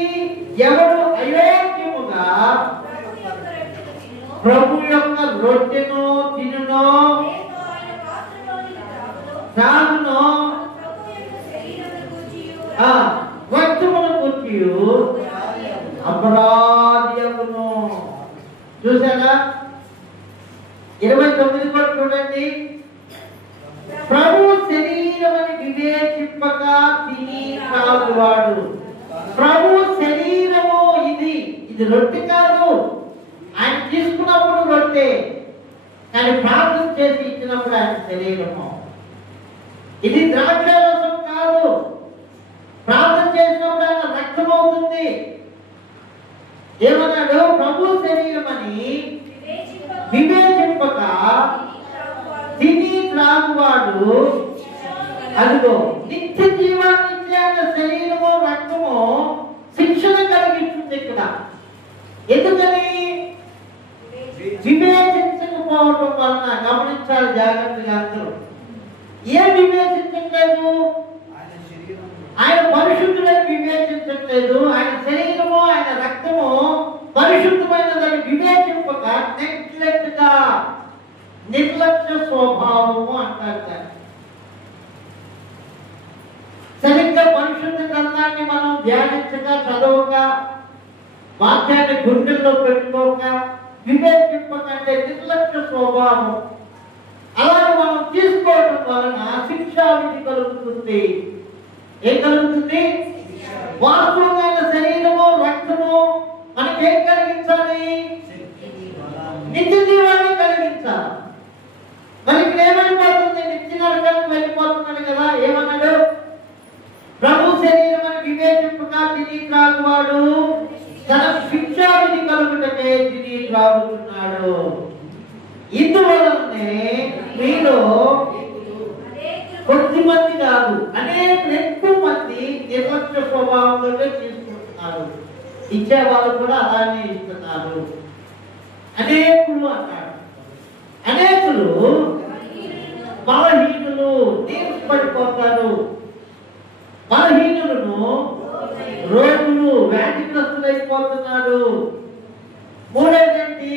ఎవడు అయోగ్యముగా ప్రభు యొక్క రొట్టెను తినునో త్రాగునో వస్తువును కూర్చి అపరాధ్యమును. చూసారా? 29 కూడా చూడండి. ప్రభు శరీరమని వివేచింపక తిని త్రాగువాడు. ప్రభు శరీరము ఇది రొట్టె కాదు. ఆయన తీసుకున్నప్పుడు రొట్టె, కానీ ప్రార్థన చేసి ఇచ్చినప్పుడు ఆయన శరీరము. ఇది ద్రాక్షారసం కాదు. ప్రార్థన చేసినప్పుడు ఆయన రక్తం అవుతుంది. ఏమన్నాడు? ప్రభు శరీరమని వివేచింపక తిని త్రాగువాడు అదిగో నిత్య జీవాన్ని ఇచ్చే ఆయన శరీరము రక్తము శిక్షణ కలిగిస్తుంది. ఇక్కడ ఎందుకని? వివేచించకపోవడం వలన. గమనించాలి జాగ్రత్తగా అందరూ. ఏం వివేచించట్లేదు? ఆయన పరిశుద్ధులని వివేచించట్లేదు. ఆయన శరీరము ఆయన రక్తము పరిశుద్ధమైనదని వివేచింపక నెగ్లెక్ట్ గా, నిర్లక్ష్య స్వభావము అంటారు. సరిగ్గా పరిశుద్ధ గ్రంథాన్ని మనం ధ్యానించక, చదవక, వాక్యాన్ని గుండెల్లో పెట్టుకోక, వివేచింపకంటే నిర్లక్ష్య స్వభావం. అలాగే మనం తీసుకోవడం వలన శిక్షా విధి కలుగుతుంది. ఏం కలుగుతుంది? వాస్తవమైన శరీరము రక్తము మనకేం కలిగించాలి? నిత్య జీవాన్ని కలిగించాలి. మరి ఇక్కడ ఏమైపోతుంది? నిత్య నరకానికి వెళ్ళిపోతున్నాడు కదా. ఏమన్నాడు? ప్రభు శరీరం అని వివేచింపక తిని త్రాగువాడు తన శిక్షా విధి కలుగుటకే తిని త్రాగుతున్నాడు. ఇందువలనే మీలో కొద్దిమంది కాదు, ఎక్కువ మంది నిర్లక్ష్య స్వభావంలో తీసుకుంటున్నారు. ఇచ్చే వాళ్ళు కూడా అలానే ఇస్తున్నారు. అనేకులు అన్నాడు. అనేకులు బలహీనులు, నీరసపడిపోతారు. బలహీనులను రోగులు, వ్యాధిగ్రస్తులైపోతున్నారు. మూడేంటి?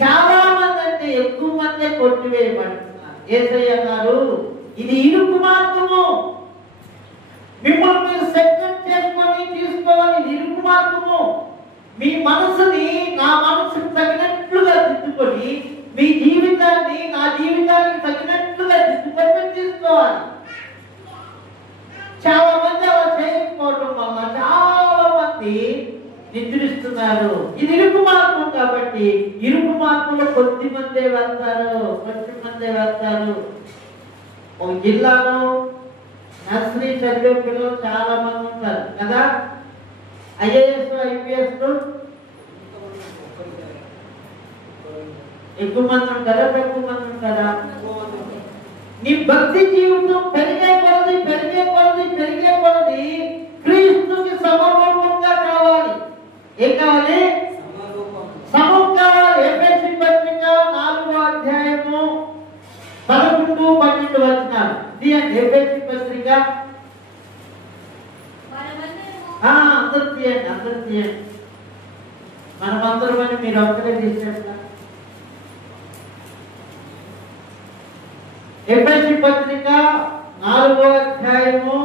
చాలా మంది అంటే ఎక్కువ మంది కొట్టివేయబడుతున్నారు. యేసయ్య అన్నారు, ఇది ఇరుకు మార్గము. మిమ్మల్ని మీరు సెగ్మెంట్ చేసుకొని తీసుకోవాలి. ఇది ఇరుకు మార్గము. మీ మనసుని నా మనసుకు తగినట్లుగా దిద్దుకొని, మీ జీవితాన్ని నా జీవితానికి తగినట్లుగా దిద్దుకొని మీరు తీసుకోవాలి. చాలా మంది అలా చేయకపోవడం వల్ల చాలా మంది నిద్రిస్తున్నారు. ఇది ఇరుకు మార్గం కాబట్టి ఇరుకు మార్గంలో కొద్ది మందే వెళ్తారు. ఒక జిల్లాలో నర్సరీ చదివే పిల్లలు చాలా మంది ఉంటారు కదా. ఐఏఎస్ ఐపీఎస్ ఎక్కువ మంది ఉంటారా, తక్కువ మంది ఉంటారా? నీ భక్తి జీవితం పెరిగే కొలది క్రీస్తుకి సమరూపంగా కావాలి. ఏం కావాలి? సమం కావాలి. ఎఫెసీ పత్రిక 4వ అధ్యాయము 11, 12 వచనాలు. ఎఫెసీ పత్రిక అందరూ తీయండి. మనమందరం అని మీరు ఒక్కరే తీసేస్తా. ఎఫెసీ పత్రిక 4వ అధ్యాయము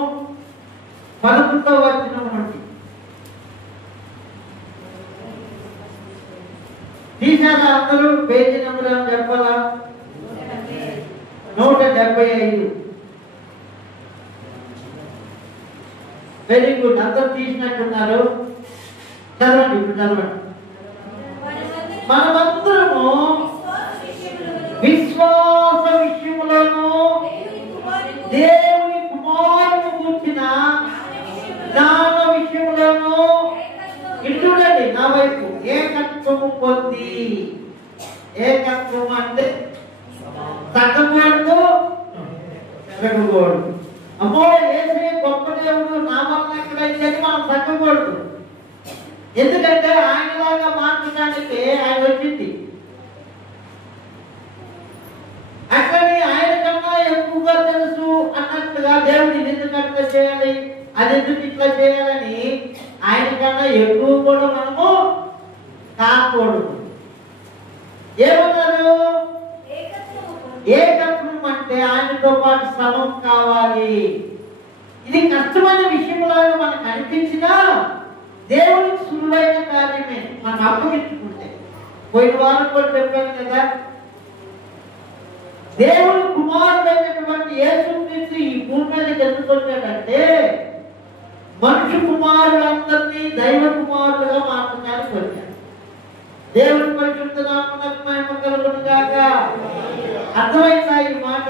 11వ వచనం నుండి తీసారా? అందరూ పేజీ నెంబర్ అని చెప్పాలా? 175. Very good. అందరూ తీసినట్టున్నారు. చదవండి. ఇప్పుడు చదవండి. మనమందరము విశ్వాస విషయములను దేవుని కుమారుని గురించిన జ్ఞాన విషయములను చూడండి నా వైపు ఏకత్వము పొంది. ఏకత్వం అంటే తగ్గకూడదు, తగ్గకూడదు. అమ్మో యేసే గొప్ప దేవుడు, నా వల్ల ఎక్కడైతే మనం తగ్గకూడదు. ఎందుకంటే ఆయనలాగా మార్చడానికి ఆయన వచ్చింది. అట్లని ఆయన కన్నా ఎక్కువగా తెలుసు అన్నట్టుగా దేవుడిని ఎందుకు అట్లా చేయాలి, అది ఎందుకు ఇట్లా చేయాలని ఆయన కన్నా ఎక్కువ కూడా మనము కాకూడదు. ఏమన్నారు? ఏకత్వం అంటే ఆయనతో పాటు సమం కావాలి. ఇది కష్టమైన విషయంలాగా మనకు అనిపించినా దేవునికి సులువైన కార్యమే మనం అప్పగించుకుంటే. పోయిన వారం కూడా చెప్పాను కదా, దేవుని కుమారుడైనటువంటి యేసుక్రీస్తు ఈ భూమి మీదకి ఎందుకు వచ్చాడంటే మనుషు కుమారులందరినీ దైవ కుమారులుగా మార్చడానికి వచ్చాడు. దేవుని పరిశుద్ధ నామమునకు మహిమ కలుగును గాక. అర్థమైందా ఈ మాట?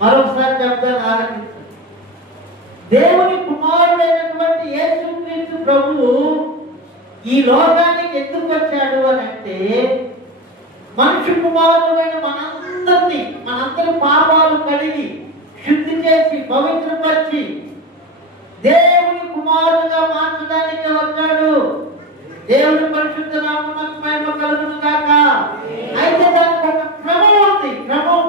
మరొకసారి చెప్తాను, ఆరంభించండి. దేవుని కుమారుడైనటువంటి యేసుక్రీస్తు ప్రభువు ఈ లోకానికి ఎందుకు వచ్చాడు అని అంటే మనుషు కుమారుడైన మనందరి పాపాలు కడిగి శుద్ధి చేసి పవిత్రపరిచి దేవుని కుమారుడుగా మార్చడానికి వచ్చాడు. దేవుని పరిశుద్ధ నామమునకు మహిమ కలుగును గాక. అయితే దానికి ఒక క్రమం ఉంది. క్రమం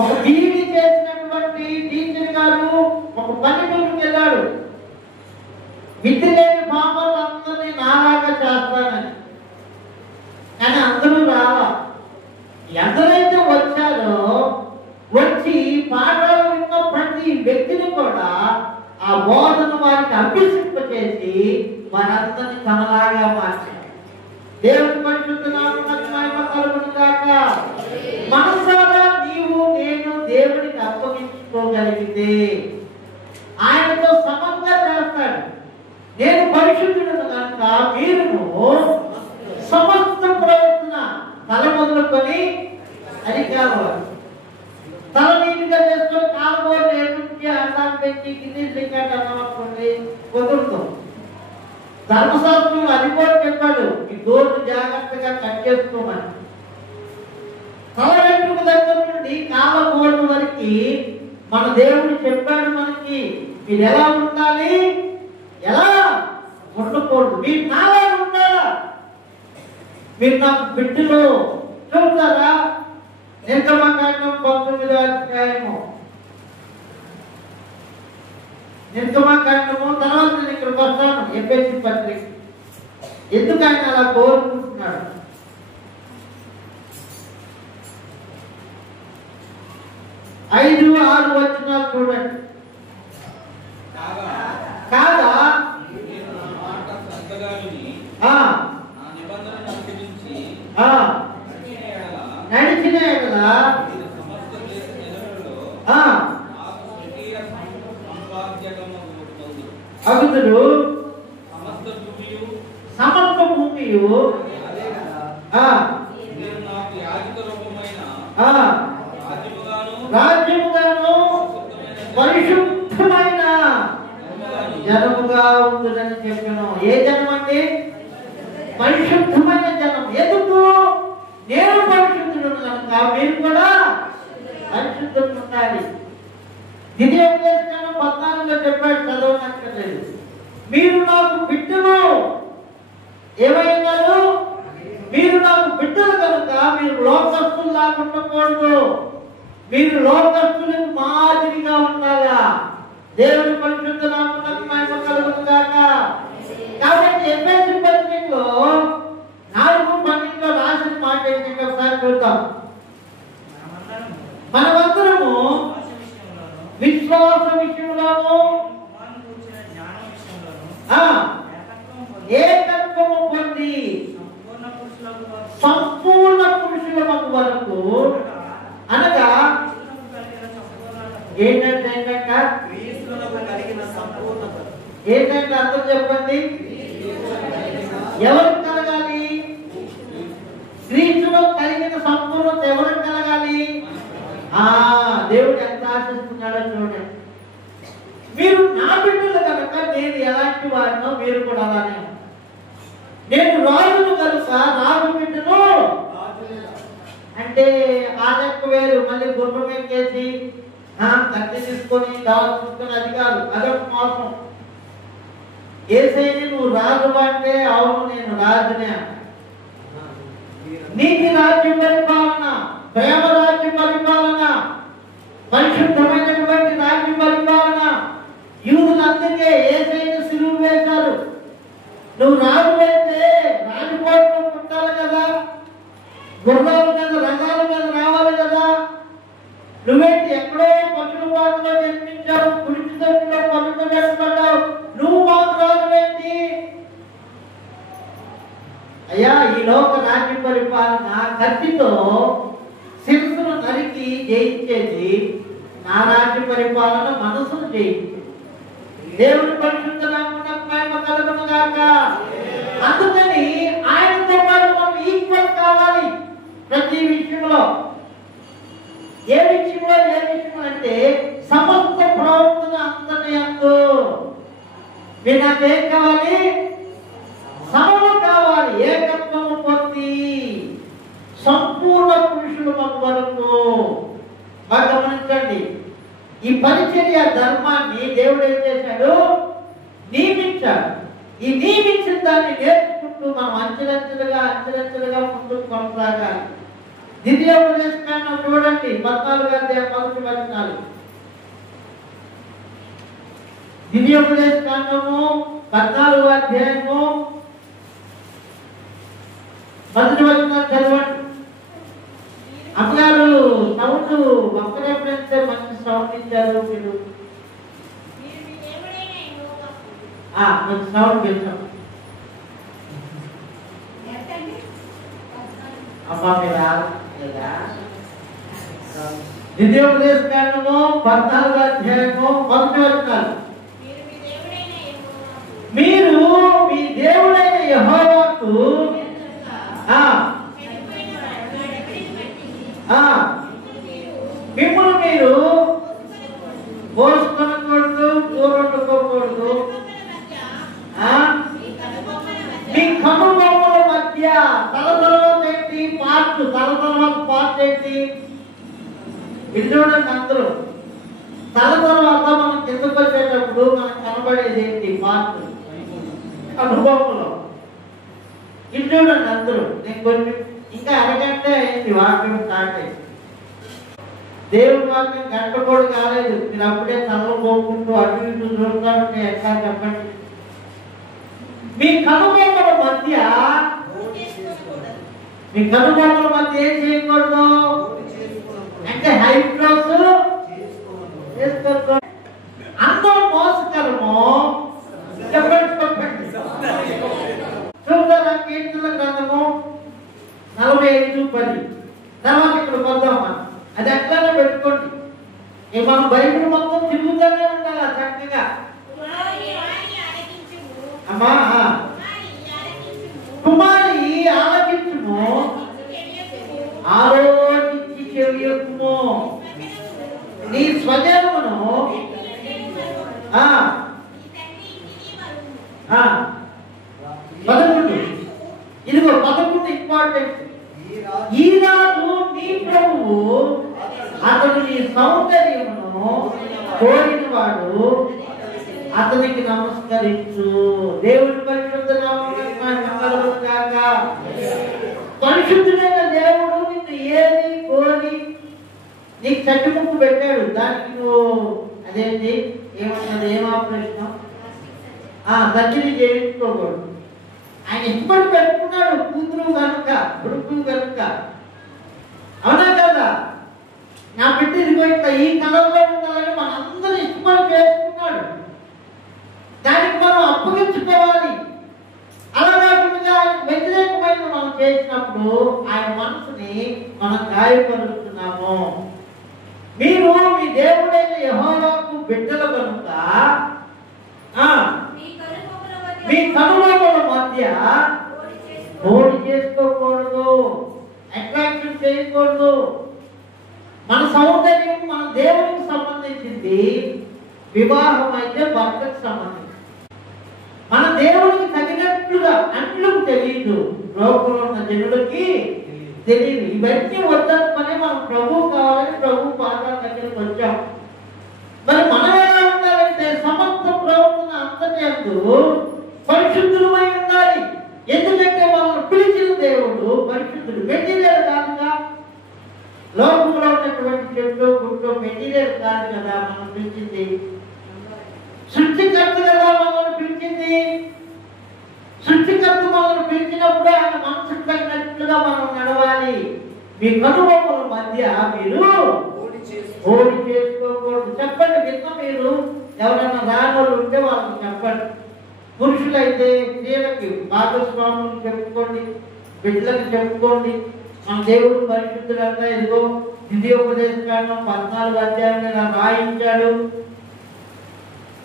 ఒక బీఈడీ చేసినటువంటి టీచర్ గారు ఒక పల్లెటూరుకి వెళ్ళాడు. విద్య లేని పాపలందరినీ నాలాగా చేస్తానని. కానీ అందరూ రాలా. ఎందరైతే వచ్చారో వచ్చి పాఠాలు విన్న ప్రతి వ్యక్తిని కూడా ఆ బోధన వారికి అభ్యసింపచేసి మనందరినీ తనలాగా మార్చాడు. దేవుని పరిశుద్ధ నామమునకు మహిమ కలుగును గాక. మనసారా నీవు నేను దేవునికి అప్పగించుకోగలిగితే ఆయనతో సమంగా చేస్తాడు. నేను పరిశుద్ధుడు కనుక మీరును సమస్త ప్రవర్తన తల మొదలుకొని అధికారం తల నీటిగా చేసుకొని కాలుగోరు ఎదుర్చి అన్నం పెట్టి కింది శ్రీకాంట్ అన్నం అనుకోండి కుదురుతాం. ధర్మశాస్త్రం అది కూడా చెప్పాడు, ఈ గోరు జాగ్రత్తగా కట్ చేసుకోమని. తల వెంట్రుక దగ్గర నుండి కాళ్ళ గోడు వరకు మన దేవుడు చెప్పాడు మనకి మీరు ఎలా ఉండాలి, ఎలా ఉండకూడదు. మీరు నాలా ఉండాలా. మీరు నాకు బిడ్డలు చూస్తారా? నిర్గమకాండం 19వ అధ్యాయము, నిర్గమకాండము తర్వాత నేను ఇక్కడికి వస్తాను. ఎఫెసీ పత్రిక ఎందుకు ఆయన అలా కోరుకుంటున్నాడు? 5-6 వచనాలు చూడండి. కాదా నేను నా మాట శ్రద్ధగా విని ఆ నా నిబంధనను అనుసరించి నడిచిన ఎడల సమస్త దేశ జనులలో ఆ నాకు స్వకీయ సంపాద్యకము అగుదురు సమస్త భూమియు ఆ నేను నాకు యాజక రూపమైన రాజ్యముగాను పరిశుద్ధమైన జనముగా ఉంటుందని చెప్పాను. ఏ జనం అంటే పరిశుద్ధమైన జనం. ఎందుకు? నేను పరిశుద్ధుడు కనుక మీరు కూడా పరిశుద్ధులు ఉండాలి. ద్వితీయోపదేశకాండం 14లో చెప్పాడు, చదవనక్కర్లేదు. మీరు నాకు బిడ్డలు ఏమైనారు? మీరు నాకు బిడ్డలు కనుక మీరు లోకస్తుల్లాగా ఉండకూడదు. మీరు లోకస్తులకు మాదిరిగా ఉండాలా. దేవుని పరిశుద్ధ నామమునకు మహిమ కలుగును గాక. కాబట్టి ఎఫెసీ పత్రికలో 4:12లో రాసిన మాట ఏంటి ఒకసారి చూద్దాం. మనమందరము విశ్వాస విషయంలోను ఏకత్వము పొంది సంపూర్ణ పురుషులకు వరకు అనగా ఏంటంటే ఏంటంటే అందరూ చెప్పండి. ఎవరికి కలగాలి? క్రీస్తులో కలిగిన సంపూర్ణత ఎవరికి కలగాలి? దేవుడు ఎంత ఆశిస్తున్నాడో చూడండి. మీరు నా బిడ్డలు కనుక నేను ఎలాంటి వాడినో మీరు కూడా అలానే. నేను రాజును కనుక రాజు బిడ్డను అంటే ఆ లెక్క వేరు. మళ్ళీ గుర్రం ఎక్కేసి కత్తి తీసుకొని దాచుకుని అది కాదు, అదొక మోసం. ఏసైని నువ్వు రాజు అంటే అవును నేను రాజునే. నీతి రాజ్య పరిపాలన, ప్రేమ రాజ్య పరిపాలన, పరిశుద్ధమైనటువంటి రాజ్య పరిపాలన. యూదులందరికీ ఏసైని సిలువ వేశారు. నువ్వు రాజు అయితే రాజుకోటలో పుట్టాలి కదా, గుర్రాల మీద రథాల మీద రావాలి కదా. నువ్వేంటి ఎక్కడో పశువుల పాటలో జన్మించావు, పులిచి తట్టులో పనులు వేసుకున్నావు, నువ్వు మాకు రాజువేంటి? అయ్యా, ఈ లోక రాజ్య పరిపాలన కత్తితో శిరస్సును నరికి జయించేది, నా రాజ్య పరిపాలన మనసును జయించేది. దేవుని పరిశుద్ధ నామమునకు మహిమ కలుగును గాక. అందుకని ఆయనతో పాటు మనం ఈక్వల్ కావాలి ప్రతి విషయంలో. ఏ విషయంలో అంటే సమస్త ప్రవర్తన అంతని అందు మీరు నాకేం కావాలి? సమము కావాలి. ఏకత్వము పొంది సంపూర్ణ పురుషులు వరకు. బాగా గమనించండి. ఈ పరిచర్య ధర్మాన్ని దేవుడు ఏం చేశాడు? నియమించాడు. ఈ నియమించిన దాన్ని నేర్చుకుంటూ మనం అంచెలంచెలుగా ముందుకు కొనసాగాలి. ద్వితీయోపదేశకాండం చూడండి 14వ అధ్యాయం 1 వచనాలు. ద్వితీయోపదేశకాండము 14వ అధ్యాయము 1 వచనాలు చదవండి. అమ్మగారు సౌండ్ ఒక్కరే ఫ్రెండ్స్ మంచి సౌండ్ ఇచ్చారు. మీరు మంచి సౌండ్ పెంచాం. అమ్మ మీరు ఆలోచించలేదా? ద్వితీయోపదేశకాండము 14వ అధ్యాయము 1వ వచనం. మీరు మీ దేవుడైన యెహోవాకు మిమ్మల్ని మీరు పోసుకొనకూడదు, కూరొండుకోకూడదు. మీ కనుబొమ్మల మధ్య తల తర్వాత ఏంటి పార్ట్, తల తర్వాత పార్ట్ ఏంటి ఇది చూడండి. అందరూ తల తర్వాత మనం కిందకు వచ్చేటప్పుడు మనకు కనబడేది ఏంటి పార్ట్, కనుబొమ్మలో. ఇది చూడండి అందరూ. నేను కొన్ని ఇంకా అరగంట అయింది వాక్యం స్టార్ట్ అయింది. దేవుడి వాక్యం గంట కూడా కాలేదు, మీరు అప్పుడే తలలో పోకుంటూ అటు ఇటు చూస్తా ఉంటే ఎట్లా చెప్పండి. మీ కనుబొమ్మల మధ్య ఏం చేయకూడదు అంటే హై క్లాస్ చేసుకోకూడదు. అందరూ మోసకరము చెప్పండి. చూద్దాం కీర్తనల గ్రంథము 45:10. తర్వాత ఇక్కడ పొందామా అది అట్లానే పెట్టుకోండి. మనం బైబిల్ మొత్తం తిరుగుతూనే ఉండాలి చక్కగా. అమ్మా కుమారి ఆలకించుము, ఆలోచించి చెవియొక్కుము, నీ స్వజనమును 11. ఇదిగో 11 ఇంపార్టెంట్. ఈనాడు నీ ప్రభువు అతడు నీ సౌందర్యమును కోరినవాడు, అతనికి నమస్కరించు. దేవుడి పరిశుద్ధ నామమునకు మహిమ కలుగును గాక. పరిశుద్ధుడైన దేవుడు నిన్ను ఏది కోరి నీకు చట్టి ముక్కు పెట్టాడు, దానికి నువ్వు అదేంటి ఏమన్నది, ఏం ఆపరేషన్ సర్జరీ చేయించుకోకూడదు. ఆయన ఇష్టపడి పెట్టుకున్నాడు, కూతురు కనుక కొడుకు కనుక. అవునా కదా? నా బిడ్డ ఇదిగో ఇట్లా ఈ కళల్లో ఉండాలని మనందరూ ఇష్టపడి చేసుకున్నాడు. దానికి మనం అప్పగించుకోవాలి. అలా కాకుండా ఆయన వ్యతిరేకమైన మనం చేసినప్పుడు ఆయన మనసుని మనం గాయపరుస్తున్నాము. మీరు మీ దేవుడైన యెహోవాకు బిడ్డలు కనుక మీ కనుబొమ్మల మధ్య ఓడి చేసుకోకూడదు, అట్రాక్షన్ చేయకూడదు. మన సౌందర్యం మన దేవునికి సంబంధించింది, వివాహం అయితే భర్తకు సంబంధించింది. మన దేవుడికి తగినట్లుగా అన్యులకు తెలియదు, లోకంలో ఉన్న జనులకి తెలియదు. ఇవన్నీ వద్దనుకొని మనం ప్రభువు కావాలని ప్రభు పాదాల దగ్గరికి వచ్చాం. మరి మనం ఎలా ఉండాలంటే సమస్త ప్రవర్తన అంతటి పరిశుద్ధులమై ఉండాలి. ఎందుకంటే మనల్ని పిలిచిన దేవుడు పరిశుద్ధుడు. మెటీరియల్ కాదుగా, లోకంలో ఉన్నటువంటి చెట్లు గుడ్లు మెటీరియల్ కాదు కదా మనం పిలిచింది. సృష్టికర్త కదా మనల్ని పిలిచింది. సృష్టికర్త మనల్ని పిలిచినప్పుడు ఆయన మనసుకు తగినట్లుగా మనం నడవాలి. మీ కనుబొమ్మల మధ్య మీరు ఓడి చేసుకోకూడదు. చెప్పండి, విన్న మీరు ఎవరైనా రానోళ్ళు ఉంటే వాళ్ళకి చెప్పండి. పురుషులైతే స్త్రీలకి భాగస్వాములకు చెప్పుకోండి, బిడ్డలకు చెప్పుకోండి. మన దేవుడు పరిశుద్ధులంతా ఇదిగో ద్వితీయోపదేశకాండం 14వ అధ్యాయంలో రాయించాడు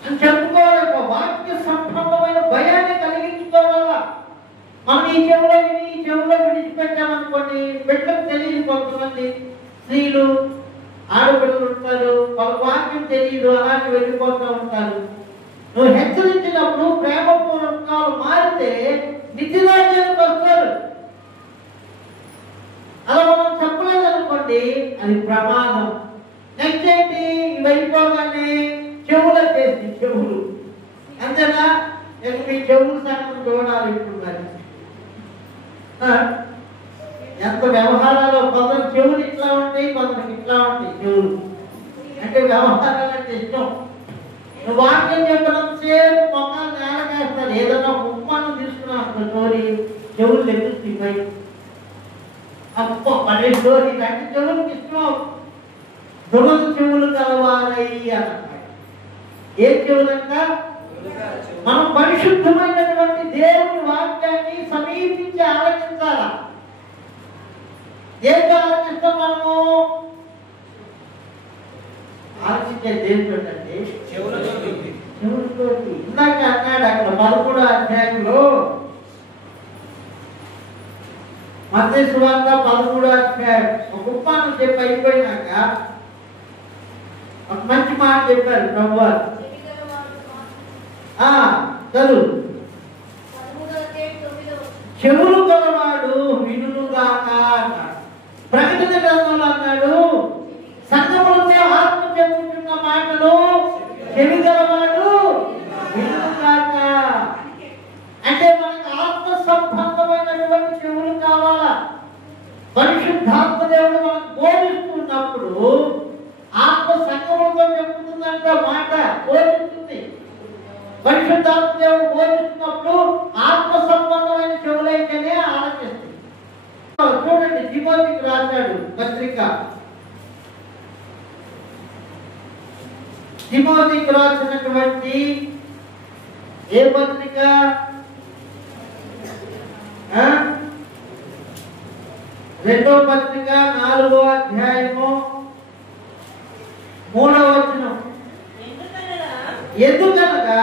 అని చెప్పుకోవాలి. ఒక వాక్య సంబంధమైన భయాన్ని కలిగించుకోవాలా. మనం ఈ చెవులో విడిచిపెట్టామనుకోండి, బిడ్డకు తెలియదు. కొంతమంది స్త్రీలు ఆడపిల్లలు ఉంటారు, వాళ్ళ వాక్యం తెలియదు, అలాంటి వెళ్ళిపోతూ ఉంటారు. నువ్వు హెచ్చరించినప్పుడు ప్రేమపూర్వకాలు మారితే నిత్యరాజ్యానికి వస్తారు. అలా మనం చెప్పలేదనుకోండి, అది ప్రమాదం. నెక్స్ట్ ఏంటి, వెళ్ళిపోగానే చెవులు చేసి చెవులు అంతేనా? మీ చెవులు సంగతి చూడాలి. ఇప్పుడు మరి ఎంత వ్యవహారాలు, కొందరు చెవులు ఇట్లా ఉంటాయి, కొందరికి ఇట్లా ఉంటాయి చెవులు. అంటే వ్యవహారాలు అంటే ఇష్టం. నువ్వు వాక్యం చెప్పినంతసేపు మొక్కలు నేలకేస్తారు. ఏదన్నా ఉప్మానం తీసుకున్నా స్టోరీ చెవులు తెప్పిస్తాయి. అప్ప పడే స్టోరీ అంటే చెవులకు ఇష్టం. దురద చెవులు కలవారై అన్నమాట. ఏ చెవులంట? మనం పరిశుద్ధమైనటువంటి దేవుని వాక్యాన్ని సమీపించి ఆలోచించాల. దేంతో ఆలోచిస్తాం మనము? ఆలోచించే దేంతో అండి? చెవులతో. ఇందాక అన్నాడు అక్కడ 13వ అధ్యాయంలో, మత్తయి సువార్త 13వ అధ్యాయం ఒక ఉపమానం చెప్పి అయిపోయినాక ఒక మంచి మాట చెప్పారు ప్రభువారు. చదువు. చెవులు గలవాడు వినుగాక అన్నాడు. ప్రకటన గ్రంథంలో అన్నాడు, సంఘములతో ఆత్మ చెప్పుతున్న మాటలు చెవి గలవాడు వినుగాక. అంటే మనకు ఆత్మ సంబంధమైనటువంటి చెవులు కావాలా? పరిశుద్ధాత్మ దేవుడు మనకు బోధిస్తున్నప్పుడు ఆత్మ సంఘములతో చెప్తుందంట మాట, బోధిస్తుంది. పరిశుద్ధాత్మ దేవుడు బోధిస్తున్నప్పుడు ఆత్మ సంబంధమైన చెవులైతేనే ఆలోచిస్తుంది. చూడండి, తిమోతికి రాశాడు పత్రిక. తిమోతికి రాసినటువంటి ఏ పత్రిక? రెండో పత్రిక 4వ అధ్యాయము 3వ వచనం. ఎందుకనగా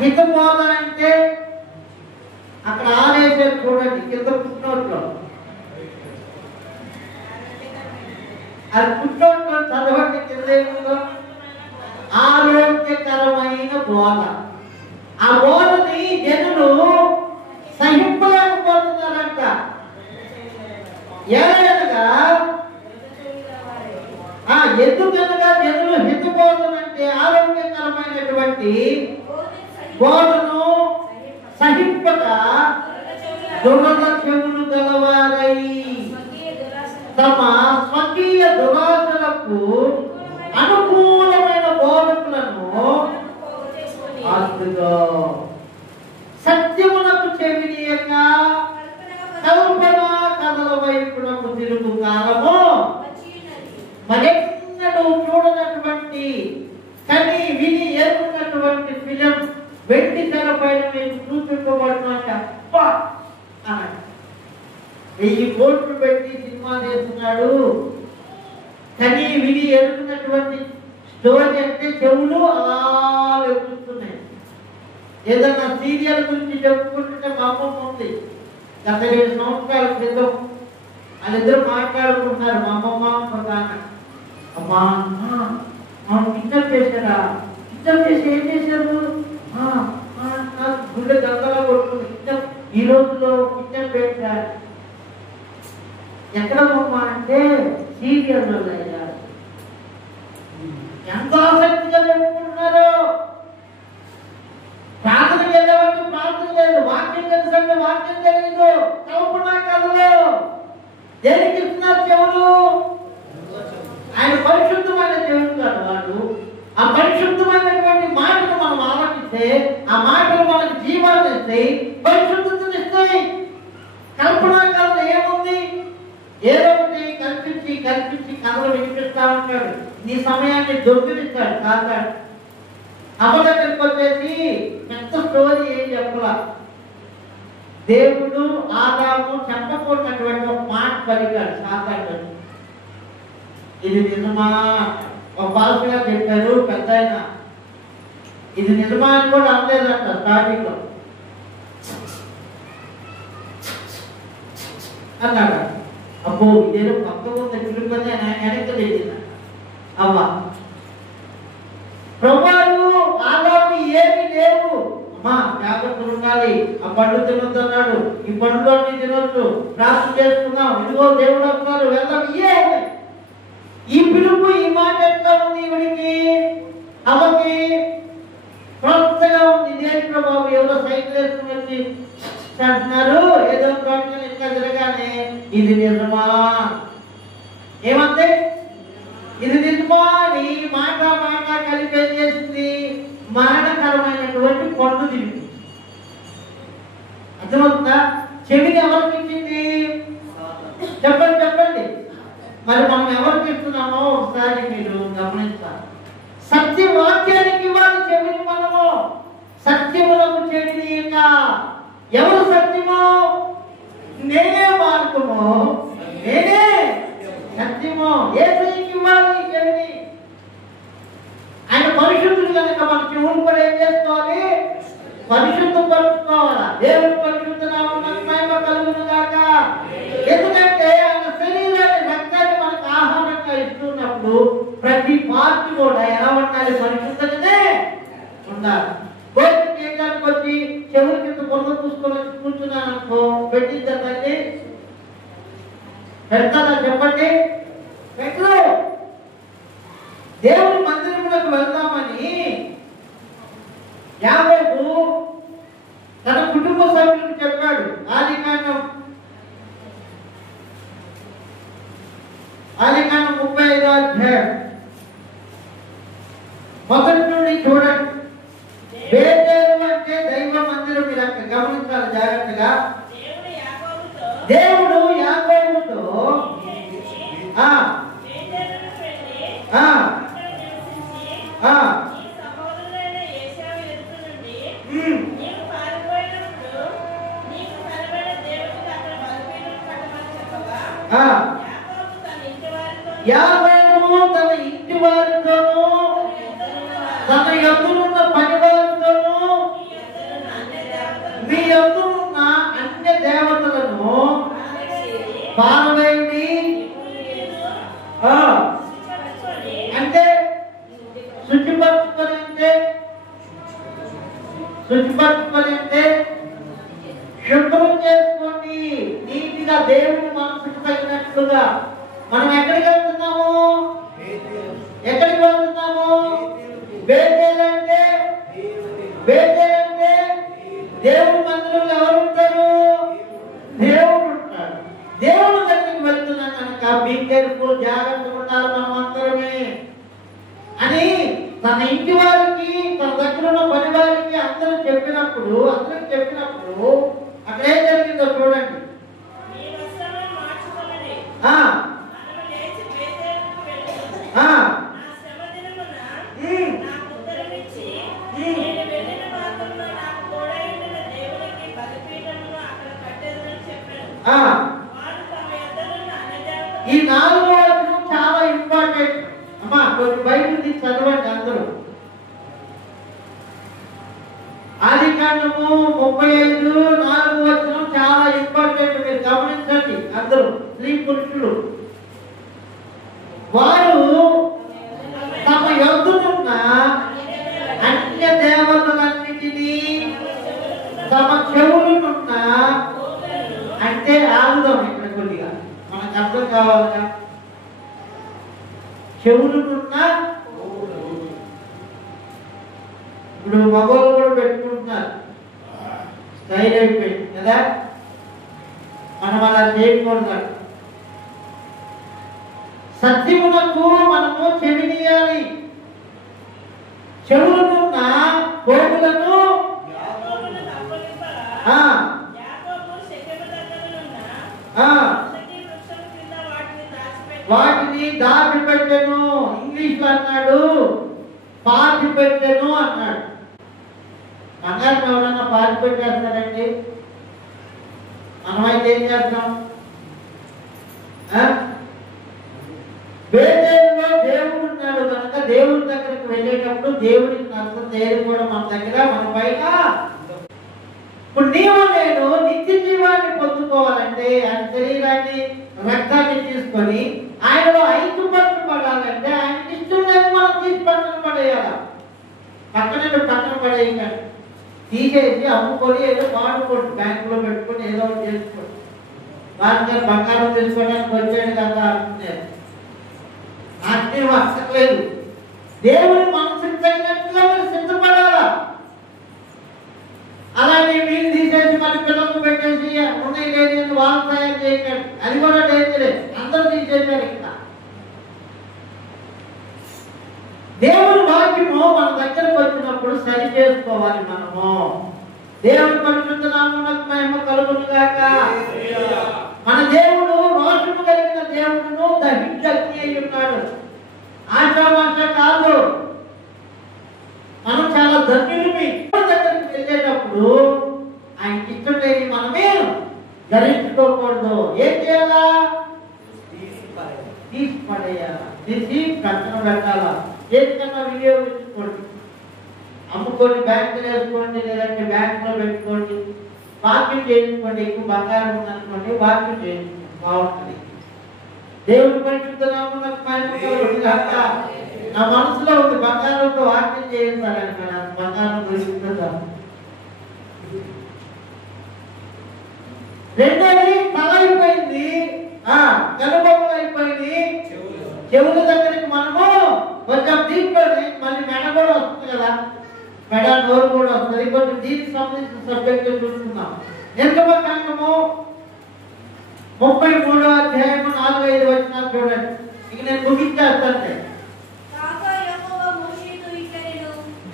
హితబోధ అంటే అక్కడ ఆలేశారు చూడండి కింద పుట్టినోట్లో. అది పుట్టినోట్లో చదవండి కింద ఏముందో? ఆరోగ్యకరమైన బోధ. ఆ బోధని జనులు సహింపలేకపోతున్నారంట. ఏదనగా ఎందుకనగా జనులు హితబోధనంటే ఆరోగ్యకరమైనటువంటి బోధను సహింపక దురద చెవులు గలవారై తమ స్వకీయ దురాశలకు అనుకూలమైన బోధకులను సత్యమునకు చెవినీయక కల్పన కథల వైపునకు తిరుగు కాలము మరెన్నడూ చూడనటువంటి కని విని ఎరుగునటువంటి ఫిలిం వెండి తెరపైన మేము చూపించబడినట్టు అబ్బా అన్నాడు. 1000 కోట్లు పెట్టి సినిమా చేస్తున్నాడు. కని విని ఎరుగునటువంటి స్టోరీ అంటే చెవులు అలా వెతుకుతున్నాయి. ఏదన్నా సీరియల్ గురించి చెప్పుకుంటుంటే మా అమ్మమ్మ ఉంది, గత 2 సంవత్సరాల క్రితం వాళ్ళిద్దరు మాట్లాడుకుంటున్నారు. మా అమ్మమ్మ అమ్మా కిడ్నాప్ చేశారా? కిడ్నాప్ చేసి ఏం చేశారు? గుండె గంగలా కొడుతుంది. కిడ్నాప్ ఈ రోజులో కిడ్నాప్ పెట్టారు. ఎక్కడ అమ్మా అంటే సీరియల్లో అయ్యారు. ఎంత ఆసక్తిగా చెప్పుకుంటున్నారు. ప్రార్థనకి వెళ్ళేవాళ్ళు ప్రార్థన లేదు, వాక్యం తెలుసంటే వాక్యం తెలియదు. కల్పనా కథలు దేనికి ఇస్తున్నారు చెవులు? ఆయన పరిశుద్ధమైన దేవుడు కాదు వాడు. ఆ పరిశుద్ధమైనటువంటి మాటలు మనం ఆలోచిస్తే ఆ మాటలు మనకు జీవాన్ని ఇస్తాయి, పరిశుద్ధతను ఇస్తాయి. కల్పనా కథలు ఏముంది? ఏదో ఒకటి కల్పించి కల్పించి కథలు వినిపిస్తా ఉంటాడు. నీ సమయాన్ని దొంగిలిస్తాడు కాస్తాడు. అమ్మ దగ్గరికి వచ్చేసి పెద్ద స్టోరీ ఏం చెప్పలా. దేవుడు ఆదాము చెప్పకూడనటువంటి ఒక మాట పలికాడు సాతాను. ఇది నిజమా? ఒక పాల్గా చెప్పారు పెద్ద ఆయన. ఇది నిజమా అని కూడా అనలేదంట స్టార్టింగ్ లో. అన్నాడు. అబ్బో ఇదేదో పక్కగా ఉంది పిలుపుని వెనక్కి తెచ్చింది అవ్వ. ప్రభువు ఆదాము ఏమి లేవు, అమ్మా జాగ్రత్తలు ఉండాలి, ఆ పండు తినొద్దు అన్నాడు. ఈ పండులో తినొద్దు, ప్రార్థన చేసుకున్నాం, ఇదిగో దేవుడు వస్తున్నారు, వెళ్దాం. ఈ పిలుపు ఈ మాట ఎట్లా ఉంది? ఇవిడికి అమ్మకి కొత్తగా ఉంది. ఇదేంటి ప్రభావం? ఎవరో సైకిల్ వేసుకుని వచ్చి అంటున్నారు. ఏదో ప్రార్థన ఇట్లా తిరగానే ఇది నిజమా? ఏమంటే ఇది నిజమా అని మాట మాట కలిపి ఏం చేసింది? మరణకరమైనటువంటి పండు తిరిగి. అర్థమవుతుందా? చెవిని ఎవరికి ఇచ్చింది? చెప్పండి చెప్పండి. మరి మనం ఎవరికి ఇస్తున్నామో ఒకసారి మీరు గమనిస్తారు. సత్యవాక్యానికి ఇవ్వాలి చెవిని మనము. సత్యములకు చెవిని. ఎవరు సత్యము? నేనే మార్గం. పరిశుద్ధపరుచుకోవాలా. దేవుని పరిశుద్ధ నామమునకు మహిమ కలుగును గాక. ఎందుకంటే ఆయన శరీరాన్ని రక్తాన్ని మనకు ఆహారంగా ఇస్తున్నప్పుడు ప్రతి పార్టీ కూడా ఎలా ఉండాలి? పరిశుద్ధంగానే ఉండాలి. భోజనం చేయడానికి వచ్చి చెవుల కింద బొమ్మ చూసుకొని కూర్చున్నాను అనుకో, పెట్టిందండి పెడతారా చెప్పండి? పెట్టు. దేవుని మందిరంలోకి వెళ్దామని యాకోబు తన కుటుంబ సభ్యులకు చెప్పాడు. ఆదికాండం 35వ అధ్యాయం మొదటి నుండి చూడండి. బేతేలు అంటే దైవ మందిరం. మీరు అక్కడ గమనించాలి జాగ్రత్తగా. దేవుడు యాకోబుతో యాకోబు తన ఇంటి వారితోనూ తన యొద్దనున్న పని వారితోనూ మీ యొద్దనున్న అన్య దేవతలను పారవేయండి. అంటే శుచిపరచుకొని శుభ్రం చేసుకోండి నీటిగా దేవుని మనసుకు తగినట్లుగా. మనం ఎక్కడికి వెళ్తున్నాము? ఎక్కడికి వెళ్తున్నాము? బేతేలు అంటే దేవుని మందిరంలో ఎవరు ఉంటారు? దేవుడు ఉంటాడు. దేవుడు దగ్గరికి వెళ్తున్నాం కనుక బీ కేర్ఫుల్, జాగ్రత్తగా ఉండాలి మనం అందరమే అని తన ఇంటి వారికి, తన దగ్గర ఉన్న పని వారికి అందరికి చెప్పినప్పుడు అక్కడ ఏం జరిగిందో చూడండి. ఈ 4వ వచనం చాలా ఇంపార్టెంట్ అమ్మా. కొంచెం బైబిల్ చదవండి అందరూ. ఆదికాండము 35 4వ వచనం చాలా ఇంపార్టెంట్. మీరు గమనించండి అందరూ. స్త్రీ పురుషులు వారు తమ యొద్దనున్న అన్య దేవతలన్నిటినీ తమ చెవులునున్న, అంటే ఆగుదాం ఇక్కడ కొద్దిగా మనకు అర్థం కావాలిగా. చెవులునున్న, ఇప్పుడు మగవాళ్ళు కూడా పెట్టుకుంటున్నారు, స్టైల్ అయిపోయింది కదా. మనం అలా చేయకూడదు. సత్యమునకు మనము చెవినియాలి. చెవులునున్న పోగులను వాటిని దాచిపెట్టెను. ఇంగ్లీష్ లో అన్నాడు పాతిపెట్టెను అన్నాడు. బంగారం ఎవరన్నా పాతిపెట్టేస్తారండి? మనమైతే ఏం చేస్తాం? బేతేలులో దేవుడు ఉన్నాడు కనుక దేవుడి దగ్గరికి వెళ్ళేటప్పుడు దేవుడికి నష్టం దేని కూడా మన దగ్గర మన పైన. ఇప్పుడు నీవు నేను నిత్య జీవాన్ని పొందుకోవాలంటే ఆయన శరీరాన్ని రక్తాన్ని తీసుకొని ఆయనలో ఐక్యపరచబడాలంటే ఆయనకి ఇష్టం లేదు మనం తీసి పక్కన పడేయాల. పక్కన పడేయకండి. తీసేసి అమ్ముకొని ఏదో వాడుకోండి, బ్యాంకులో పెట్టుకొని ఏదో ఒకటి చేసుకోండి. వారి బంగారం తీసుకోవడానికి వచ్చాడు కదా అంటున్నారు. అన్నీ అక్కర్లేదు. దేవుని మనసుకు తగినట్టుగా మీరు సిద్ధపడాలా. అలాగే వీళ్ళు తీసేసి మరి పిల్లలకు పెట్టేసి ఉన్నాయి లేదు వాళ్ళు తయారు చేయకండి. అది కూడా డేంజరే. అందరూ తీసేసారు. ఇక్కడ దేవుని వాక్యము మన దగ్గరకు వచ్చినప్పుడు సరి చేసుకోవాలి మనము. దేవుని పరిశుద్ధ నామమునకు మహిమ కలుగును గాక. మన దేవుడు రోషము కలిగిన దేవుడును దహించగ్ని అయి ఉన్నాడు. ఆశామాష కాదు. మనం చాలా ధన్యులమి. దగ్గరికి వెళ్ళేటప్పుడు ఆయనకి ఇష్టం లేని మనమే ధరించుకోకూడదు. ఏం చేయాలా? తీసి పడేయాలా, తీసి కట్టన పెట్టాలా, ఏదైనా వినియోగించుకోండి. అమ్ముకొని బ్యాంకులో వేసుకోండి, లేదంటే బ్యాంకులో పెట్టుకోండి, వాక్యం చేయించుకోండి. ఎక్కువ బంగారం ఉందనుకోండి, వాక్యం చేయించుకోండి, బాగుంటుంది. దేవుడి పరిశుద్ధ నామమునకు మహిమ కలుగును గాక. నా మనసులో ఉంది బంగారంతో వాక్యం చేయించాలని, మేడం బంగారం దొరుకుతుందా? రెండోది తల అయిపోయింది, కనుబొమ్మలు అయిపోయింది, చెవుల దగ్గరికి మనము కొంచెం దీంట్లోనే మళ్ళీ మెడ కూడా వస్తుంది కదా, మెడ నోరు కూడా వస్తుంది. కొంచెం దీనికి సంబంధించిన సబ్జెక్టు చూస్తున్నాం. నిర్గమకాండము 33వ అధ్యాయము 4-5 వచనాలు చూడండి. ఇక నేను ముగించేస్తాను.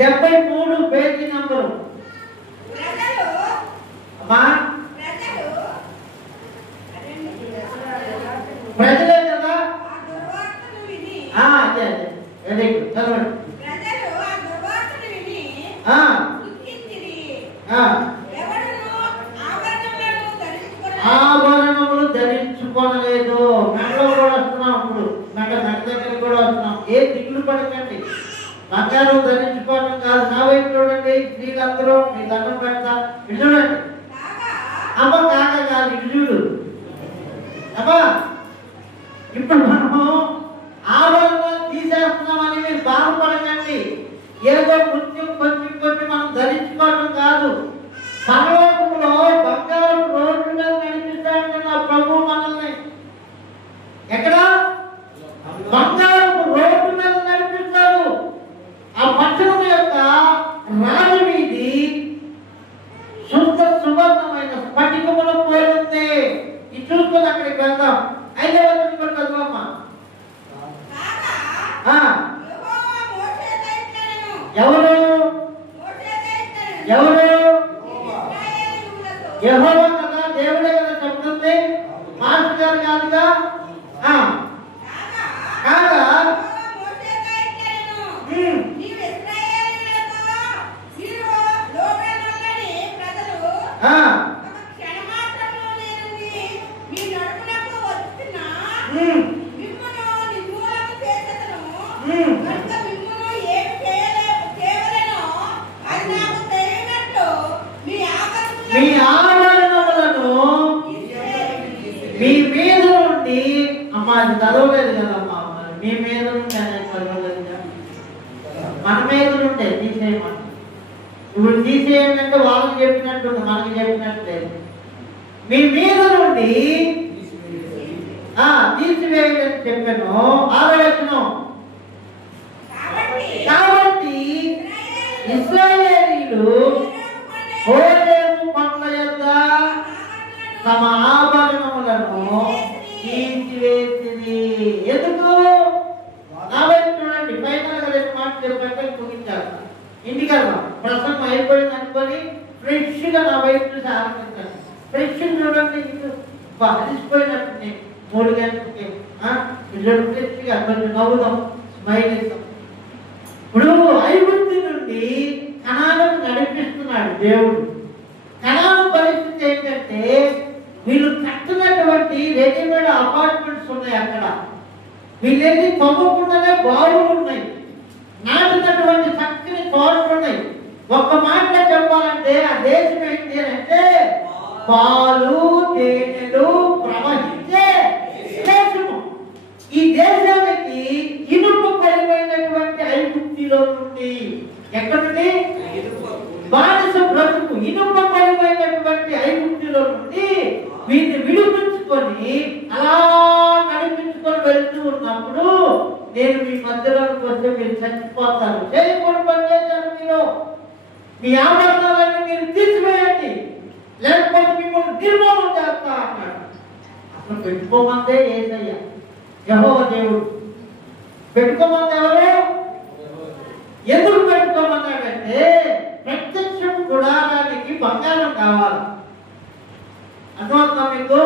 73 పేజీ నంబరు. అమ్మా ప్రజలే కదా, అదే అదే వెరీ గుడ్, చదవండి. ఆభరణములు ధరించుకోనలేదు. మెడలో కూడా వస్తున్నాం, ఇప్పుడు మెడ దగ్గర కూడా వస్తున్నాం. ఏ దిగులు పడకండి, బంగారం ధరించుకోవడం కాదు. నా వైపు చూడండి, స్త్రీలందరూ మీ దండం పెడతా, ఇటు చూడండి. అమ్మ కాక కాదు, ఇటు చూడు అమ్మా. ఇప్పుడు మనము ఆభరణాలు తీసేస్తున్నామని మీరు బాధపడకండి. ఏదో కొంచెం కొంచెం కొంచెం మనం ధరించుకోవడం కాదు. పరలోకములో బంగారం రోడ్డు మీద నడిపిస్తాడంటే నా ప్రభు మనల్ని. ఎక్కడ? బంగారం రోడ్డు మీద నడిపిస్తాడు. ఆ పట్టణం యొక్క రాజవీధి శుద్ధ సువర్ణమైన స్ఫటికమును పోలింది. ఇది చూసుకొని అక్కడికి వెళ్దాం. 5వ వచనం చదువమ్మా. ఎవరు ఎవరు? యెహోవా కదా, దేవుడే కదా చెప్తుంది, మాస్టర్ గారు కాదుగా. కాగా మీ ఆభరణములను మీ మీద నుండి, అమ్మా అది చదవలేదు కదమ్మా, మీ మీద నుండి అనేది చదవలేదు కదా, మన మీద నుండే తీసేయమని. ఇప్పుడు తీసేయండి అంటే వాళ్ళకి చెప్పినట్టు, మనకి చెప్పినట్టు లేదు. మీ మీద నుండి తీసివేయండి అని చెప్పాను. 6వ వచనం. కాబట్టి ఇశ్రాయేలీయులు హోరేబు కొండ యొద్ద తమ ఆభరణములను తీసివేసింది. ఎందుకు? నా వైపు చూడండి. ఫైనల్ గా 2 మాటలు చెప్పంటే ముగించాలి. ఇంటికి వెళ్దాం. ప్రసంగం అయిపోయింది అనుకొని ఫ్రెష్ గా నా వైపు చూసి ఆరంభించాను. ఫ్రెష్ చూడండి, అలిసిపోయినట్టు 3 గంటలకి ఫ్రెష్ గా కొంచెం నవ్వుదాం, స్మైల్ ఇస్తాం. ఇప్పుడు ఐగుప్తు నుండి కనానుకు నడిపిస్తున్నాడు దేవుడు. కనాను పరిస్థితి ఏంటంటే, వీళ్ళు కట్టినటువంటి రెడీమేడ్ అపార్ట్మెంట్స్ ఉన్నాయి అక్కడ. వీళ్ళేది తవ్వకుండానే బావులు ఉన్నాయి, నాటినటువంటి చక్కని తోటలు ఉన్నాయి. ఒక్క మాటలో చెప్పాలంటే ఆ దేశం ఏంటి అంటే పాలు తేనెలు ప్రవహించే దేశము. ఈ దేశానికి ఇనుప కలిగినటువంటి ఐగుప్తులో నుండి, ఎక్కడ నుండి? బానిస బ్రతుకు ఇనుప కలిగినటువంటి ఐగుప్తులో నుండి వీటిని విడిపించుకొని అలా నడిపించుకొని వెళ్తూ ఉన్నప్పుడు, నేను మీ మధ్యలోకి వస్తే మీరు చచ్చిపోతారు, చేయకూడదు పని చేశారు మీరు, మీ ఆభరణాలన్నీ మీరు తీసివేయండి, లేకపోతే మిమ్మల్ని నిర్మూలన చేస్తా అన్నాడు. అసలు పెట్టుకోమందే యేసయ్య, యెహోవా దేవుడు. పెట్టుకోమంది ఎవరు? ఎందుకు పెట్టుకోమన్నాడంటే, ప్రత్యక్షం గుడారానికి బంగారం కావాలి. అర్థమవుతుందా మీకు?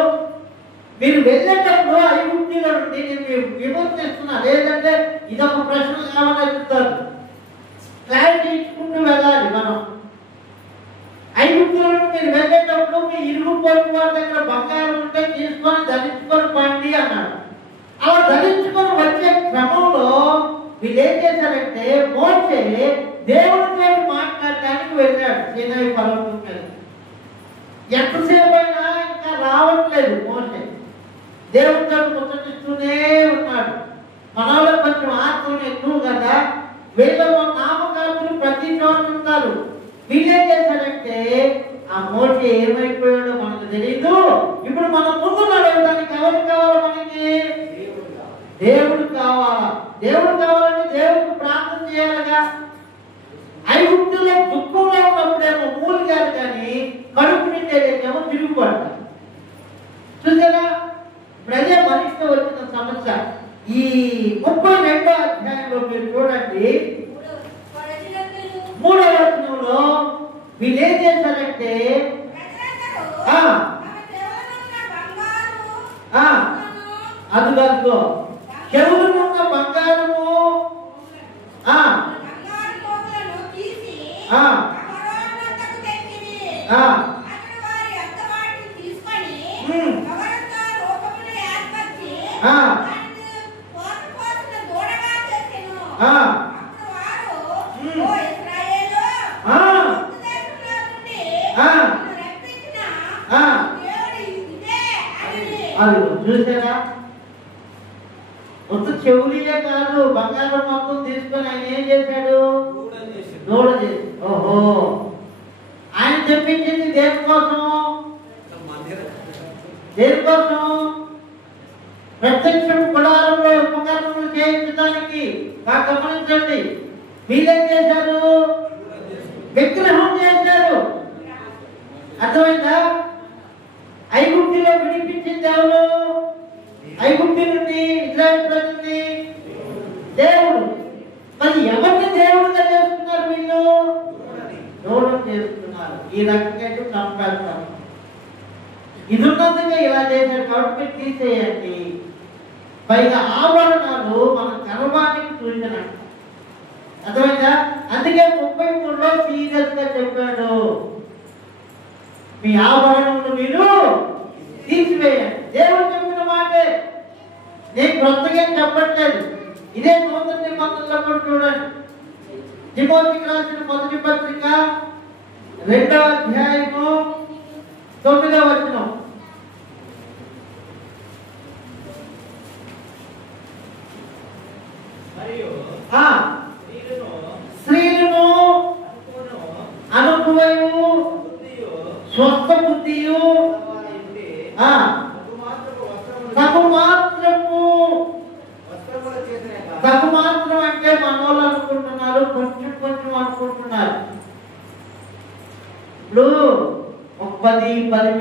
మీరు వెళ్ళేటప్పుడు ఐగుప్తులో నుండి నేను విమర్శిస్తున్నా, లేదంటే ఇదొక ప్రశ్న కావాలని చెప్తారు. క్లారిటీ ఇచ్చుకుంటూ వెళ్ళాలి మనం. ఐగుప్తులో నుండి మీరు వెళ్ళేటప్పుడు మీ ఇరుగు పొరుగు వారి దగ్గర బంగారం ఉంటే తీసుకొని ధరించుకొని పండి అన్నాడు. అలా ధరించుకొని వచ్చే క్రమంలో వీళ్ళు ఏం చేశారంటే మోషే దేవుడితో మాట్లాడటానికి వెళ్ళాడు సీనాయి పర్వతం మీద. ఎంతసేపు అయినా ఇంకా రావట్లేదు మోషే. దేవుడితో ముచ్చటిస్తూనే ఉన్నాడు. మనలో కొంచెం ఆత్మ ఎక్కువ కదా, వీళ్ళ నామకార్తులు ప్రతి చోట ఉంటారు. వీళ్ళేం చేశారంటే ఆ మోషే ఏమైపోయాడో మనకు తెలియదు. ఇప్పుడు మనం ముందు నడవడానికి ఎవరు కావాలి? మనకి దేవుడు కావాలా? దేవుడు కావాలంటే దేవుడికి ప్రార్థన చేయాలిగా. ఐగుప్తులో దుఃఖంలో ఉన్నప్పుడేమో మూలు గారు కానీ కడుపు నిండేదేమో తిరుగుబడతారు. చూసారా? ప్రజే మనిషితో వచ్చిన సమస్య. ఈ 32వ అధ్యాయంలో మీరు చూడండి, 3వ వచనంలో వీళ్ళు ఏం చేశారంటే అదుగో చెవులున్న బంగారము అది చూసారా? మొత్తం చెవులీలే కాదు, బంగారం మొత్తం తీసుకొని ఆయన ఏం చేశాడు? దూడ చేసి. ఓహో, ఆయన చెప్పించింది దేనికోసం? దేనికోసం? ప్రత్యక్ష గుడారంలో ఉపకరణలు చేయించడానికి. గమనించండి, వీళ్ళేం చేశారు? విగ్రహం చేశారు. అర్థమైందా? ఐగుప్తులో విడిపించింది ఎవరు? ఐగుప్తు నుండి ఇజ్రాయెల్ ప్రజల్ని దేవుడు. మరి ఎవరిని దేవుడుగా చేస్తున్నారు వీళ్ళు? దూరం చేస్తున్నారు. ఈ రకంగా చంపేస్తారు. ఇది ఉన్నందుకే ఇలా చేశారు కాబట్టి తీసేయండి. పైగా ఆభరణాలు మన గర్వానికి సూచన. అర్థమైందా? అందుకే 33లో సీరియస్ గా చెప్పాడు, మీ ఆభరణములు మీరు తీసివేయండి. దేవుడు చెప్పిన మాటే, నేను కొత్తగా చెప్పట్లేదు. ఇదే నూతన నిబంధనలో కూడా చూడండి. తిమోతికి రాసిన మొదటి పత్రిక 2వ అధ్యాయము 9వ వచనం. స్త్రీలను అనుకువయు స్వస్థ బుద్ధియు సగుమాత్రం అంటే మనోళ్ళు అనుకుంటున్నారు, కొంచెం కొంచెం అనుకుంటున్నారు. ఇప్పుడు 10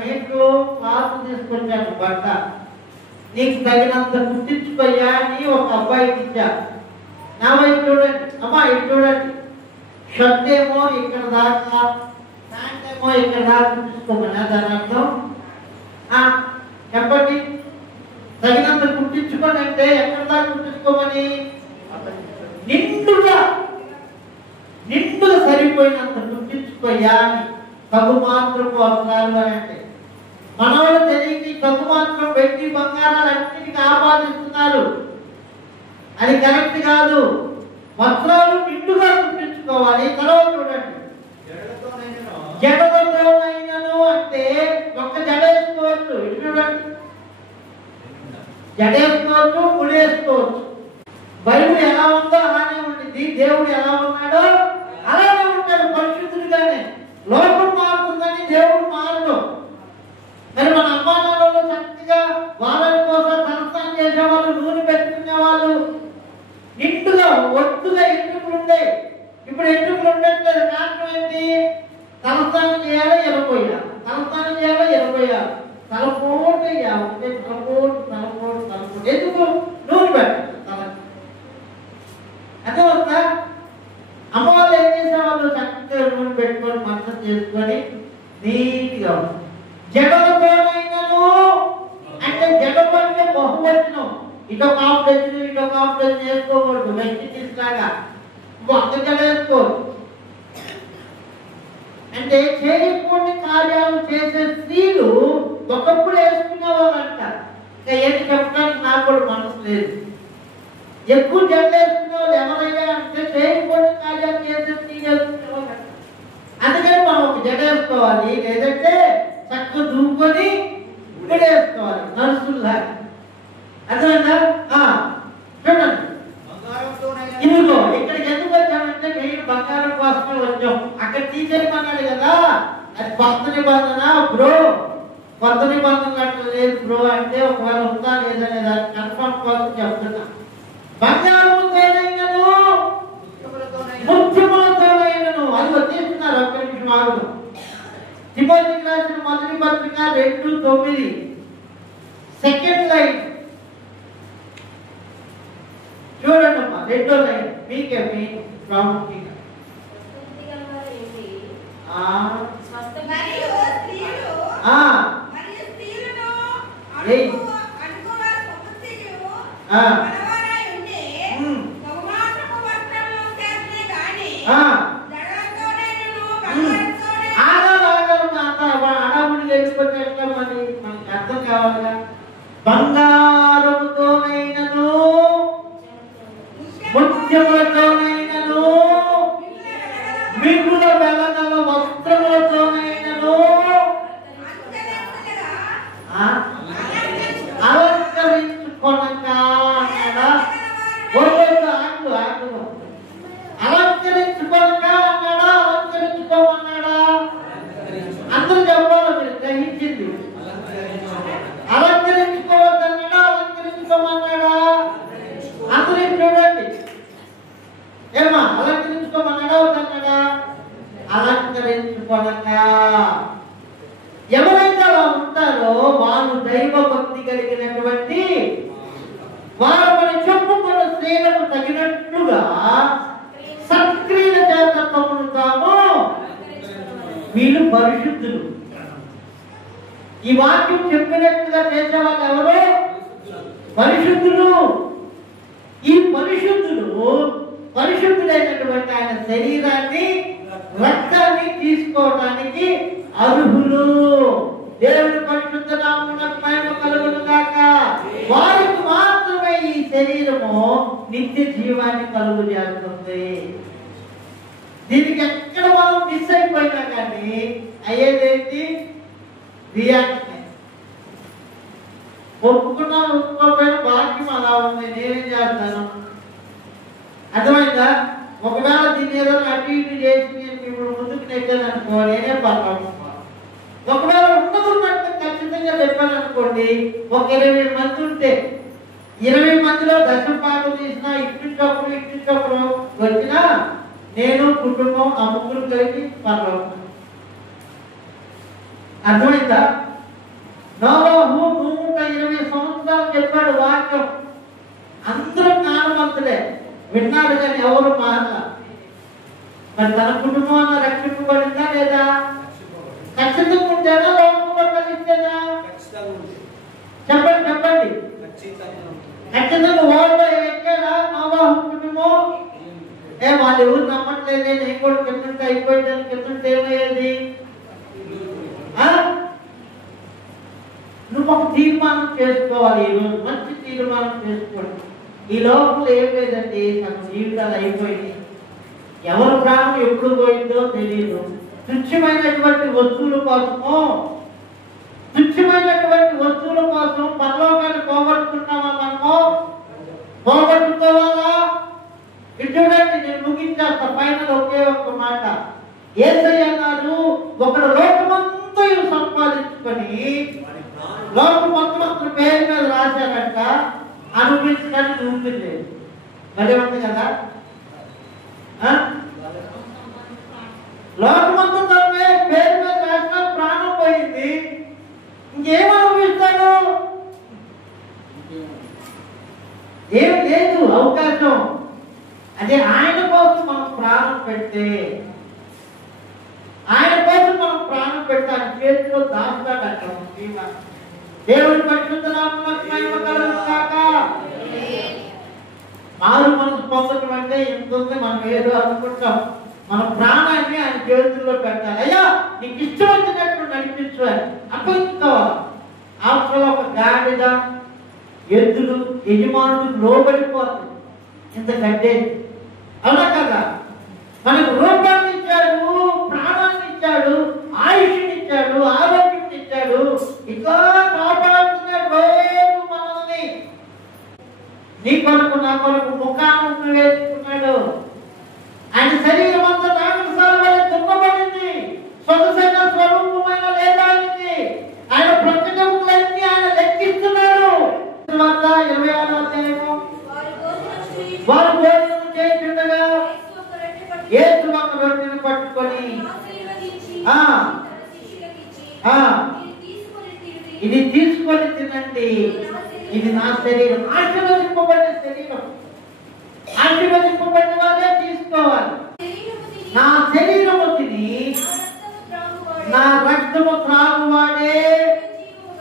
మీటర్లు క్లాసు తీసుకొచ్చాను బట్ట, నీకు తగినంత గుర్తించుకోయ్యా అని ఒక అబ్బాయికి ఇచ్చా. నా వైపు చూడండి, అమ్మా ఇది చూడండి, షర్ట్ ఏమో ఇక్కడ దాకా, ప్యాంట్ ఏమో ఇక్కడ దాకా కుట్టించుకోమని. దాని అర్థం చెప్పండి, తగినంత కుట్టించుకోండి అంటే ఎక్కడ దాకా కుట్టించుకోమని? నిండుగా సరిపోయినంత కుట్టించుకోయ్యా అని. తగు మాత్రం వస్త్రాలు అని అంటే మనవాళ్ళు తెలియని తగు మాత్రం వెండి బంగారాలు అన్నిటికీ ఆపాదిస్తున్నారు. అది కరెక్ట్ కాదు. వస్త్రాలు నిండుగా కుట్టించుకోవాలి. తర్వాత చూడండి, జడలతోనైనను అంటే ఒక్క జడ వేసుకోవచ్చు. ఇది చూడండి, జడ వేసుకోవచ్చు, ముడి వేసుకోవచ్చు. బైబిల్ ఎలా ఉందో అలానే ఉంటుంది, దేవుడు ఎలా ఉన్నాడో అలానే ఉంటాడు పరిశుద్ధుడిగానే. లోకం మారుతుందని దేవుడు మారడు. మరి మన అమ్మా నాన్నలు చక్కగా వాళ్ళ కోసం తలస్నానం చేసేవాళ్ళు, నూనె పెట్టుకునే వాళ్ళు, నిండుగా ఒత్తుగా ఎంట్రుకలు ఉండేవి. ఇప్పుడు ఎంట్రుకలు ఉండట్లేదు. కారణం ఏంటి? తలస్నానం చేయాలో ఎరపోయా, తలస్నానం చేయాలో ఎరపోయా, తలపోటు ఉంటే తలపోటు ఎందుకు? నూనె పెట్టాలి తలకి. అదే వస్తా అమ్మ వాళ్ళు ఏం చేసేవాళ్ళు? చక్కగా నూనె పెట్టుకొని మంచం చేసుకొని నీట్గా జడలతోనైనను అంటే జడలు అంటే బహువచనం. ఇటొక ఆపరేషన్ ఇటొక ఆపరేషన్ చేసుకోకూడదు. వెంటిటీస్ లాగా ఒక్క జడ వేసుకోవచ్చు. అంటే చేయకూడని కార్యాలు చేసే స్త్రీలు ఒకప్పుడు వేసుకునే వాళ్ళు అంటారు. ఇంకా ఏంటి చెప్పడానికి నాకు కూడా మనసు లేదు. ఎక్కువ జడ వేసుకునే వాళ్ళు ఎవరు వేసుకోవాలి నర్సుల్లా. అర్థమైందా? చూడండి, బంగారంతోనైనా ఇదిగో ఇక్కడికి ఎందుకు వచ్చామంటే నేను బంగారం కోసమే వచ్చాం. అక్కడ తీసేయమన్నాడు కదా, అది కొత్త నిబంధన బ్రో. కొత్త నిబంధనలు అట్లా లేదు బ్రో అంటే ఒకవేళ ఉందా లేదనే దాన్ని కన్ఫర్మ్ కోసం చెప్తున్నా. బంగారంతోనైనను ముత్యములతోనైనను అది వచ్చేస్తున్నారు. ఒక్క నిమిషం ఆగుడు. తిమోతికి రాసిన మొదటి పత్రిక 2:9 సెకండ్ లైన్ చూడండి అమ్మా. 2వ లైన్ మీకే మీ ప్రాముఖ్యంగా మరియు స్త్రీలు ఆ మరియు స్త్రీలను ఏయ్. అనుకువ సమస్యలు ఆ. మనవారై ఉంటే ఉమ్. బహుమానపు వస్త్రములు చేతనే గాని ఆ. జడలతోనైనను బంగారంతోనైనను ఆగమా అడవుడు వెళ్ళిపోతే ఎట్లా మరి మనకి అర్థం కావాలిగా. బంగారముతోనైనను ముత్యములతోనైనను మిగుల వెలగల వస్త్రములతోనైనను అలంకరించుకొనక అన్నాడా? ఆగు ఆగు. అలంకరించుకొనక అన్నాడా? అలంకరించుకోమన్నాడా? అందరూ చెప్పాలి, మీరు గ్రహించింది. అలంకరించుకోవద్దన్నాడా? అలంకరించుకోమన్నాడా? అందరూ చూడండి. ఏమా అలంకరించుకోమన్నాడా? వద్దన్నాడా? అలంకరించుకొనక. ఎవరైతే అలా ఉంటారో వారు దైవ భక్తి కలిగినటువంటి వారు మన చెప్పుకున్న స్త్రీలకు తగినట్లుగా సక్రియ చేత పొందుతాము. వీళ్ళు పరిశుద్ధులు. ఈ వాక్యం చెప్పినట్టుగా చేసేవాళ్ళు ఎవరు? పరిశుద్ధులు. ఈ పరిశుద్ధుడైనటువంటి ఆయన శరీరాన్ని రక్తాన్ని తీసుకోవడానికి అర్హులు. దేవుని పరిశుద్ధ నామమునకు మహిమ కలుగును గాక. వారికి మాత్రమే ఈ శరీరము నిత్య జీవాన్ని కలుగు చేస్తుంది. దీనికి ఎక్కడ మనం మిస్ అయిపోయినా కానీ అయ్యేదేంటి? రియాక్షన్. ఒప్పుకున్నాను ఒప్పుకోకపోయిన వాక్యం అలా ఉంది, నేనేం చేస్తాను? అర్థమైందా? ఒకవేళ దీన్ని ఏదో అటు ఇటు చేసి నేను ఇప్పుడు ముందుకు నెట్టాను అనుకో, నేనే పర్వాలేదు. ఒకవేళ ఉన్నట్టు ఖచ్చితంగా చెప్పాలనుకోండి, ఒక 20 మంది ఉంటే 20 మందిలో దశపాఠం తీసినా ఇట్టించొకరు వచ్చినా నేను కుటుంబం ఆ ముగ్గురు కలిసి పర్వాలేదు. అర్థమైందా? నోవాహు 120 సంవత్సరాలు చెప్పాడు వాక్యం. అందరూ జ్ఞానవంతులే, విన్నాడు కానీ ఎవరు మారలా. మరి తన కుటుంబం అన్న రక్షింపబడిందా లేదా? ఖచ్చితంగా ఉంటేనా? లోకంలో కలిస్తేనా? చెప్పండి చెప్పండి. ఖచ్చితంగా ఓడలో ఎక్కాడా నోవాహు కుటుంబం? వాళ్ళు ఎవరు నమ్మట్లేదే, నేను కూడా కిందంటే అయిపోయిందని కిందంటే ఏమయ్యేది? నువ్వు ఒక తీర్మానం చేసుకోవాలి. ఈరోజు మంచి తీర్మానం చేసుకోండి. ఈ లోపల ఏం లేదండి, తన జీవితాలు అయిపోయింది. ఎవరి ప్రాణం ఎప్పుడు పోయిందో తెలియదు. తుచ్చమైనటువంటి వస్తువుల కోసం పరలోకాన్ని పోగొట్టుకున్నామా? మనము పోగొట్టుకోవాలా? చూడండి, నేను ముగించేస్తా. ఫైనల్ ఒకే ఒక్క మాట. యేసయ్య అన్నారు, ఒకడు లోకమంతా సంపాదించుకొని లోకం మొత్తం పేరు మీద రాశారంట, అనుభవించడానికి ఉంటుంది. భలే ఉంది కదా? లోకమంతా తన పేరు మీద రాసిన ప్రాణం పోయింది, ఇంకేం అనుభవిస్తాడు? ఏం లేదు అవకాశం. అదే ఆయన కోసం మనం ప్రాణం పెడితే, ఆయన కోసం మనం ప్రాణం పెడితే ఆయన చేతిలో దాస్తాడట. దేవుని పరిశుద్ధ నామమునకు మహిమ కలుగును గాక. మారు మనసు పొందడం అంటే ఇంత ఉంది. మనం ఏదో అనుకుంటాం. మన ప్రాణాన్ని ఆయన చేతుల్లో పెట్టాలి. అయ్యా నీకు ఇష్టం వచ్చినట్టు నడిపించాలి, అప్పగించుకోవాలి. ఆఫ్టర్ ఒక గాడిద ఎద్దులు యజమానులు లోబడిపోతుంది. ఇంత గడ్డే అవునా కదా? మనకు రూపాన్ని ఇచ్చాడు, ప్రాణాన్ని ఇచ్చాడు, ఆయుష్ని ఇచ్చాడు, ఆరోగ్యం ఇచ్చాడు. ఇంకా కాపాడుతూ నా కొరకు ముఖాన్ని వేసుకున్నాడు. ఆయన శరీరం అంతా నాగసాల వల్ల దుఃఖపడింది. సొగసైన స్వరూపమైన లేదా ఆయనకి. ఆయన ప్రకటనలన్నీ ఆయన లెక్కిస్తున్నాడు. తర్వాత 26వ అధ్యాయము, వారు భోజనం చేస్తుండగా యేసు ఒక రొట్టెను పట్టుకొని ఇది తీసుకొని తినండి, ఇది నా శరీరం. ఆశీర్వదింపబడిన శరీరం. ఆశీర్వదింపబడిన వాళ్ళే తీసుకోవాలి. నా శరీరము తిని నా రక్తము త్రాగువాడే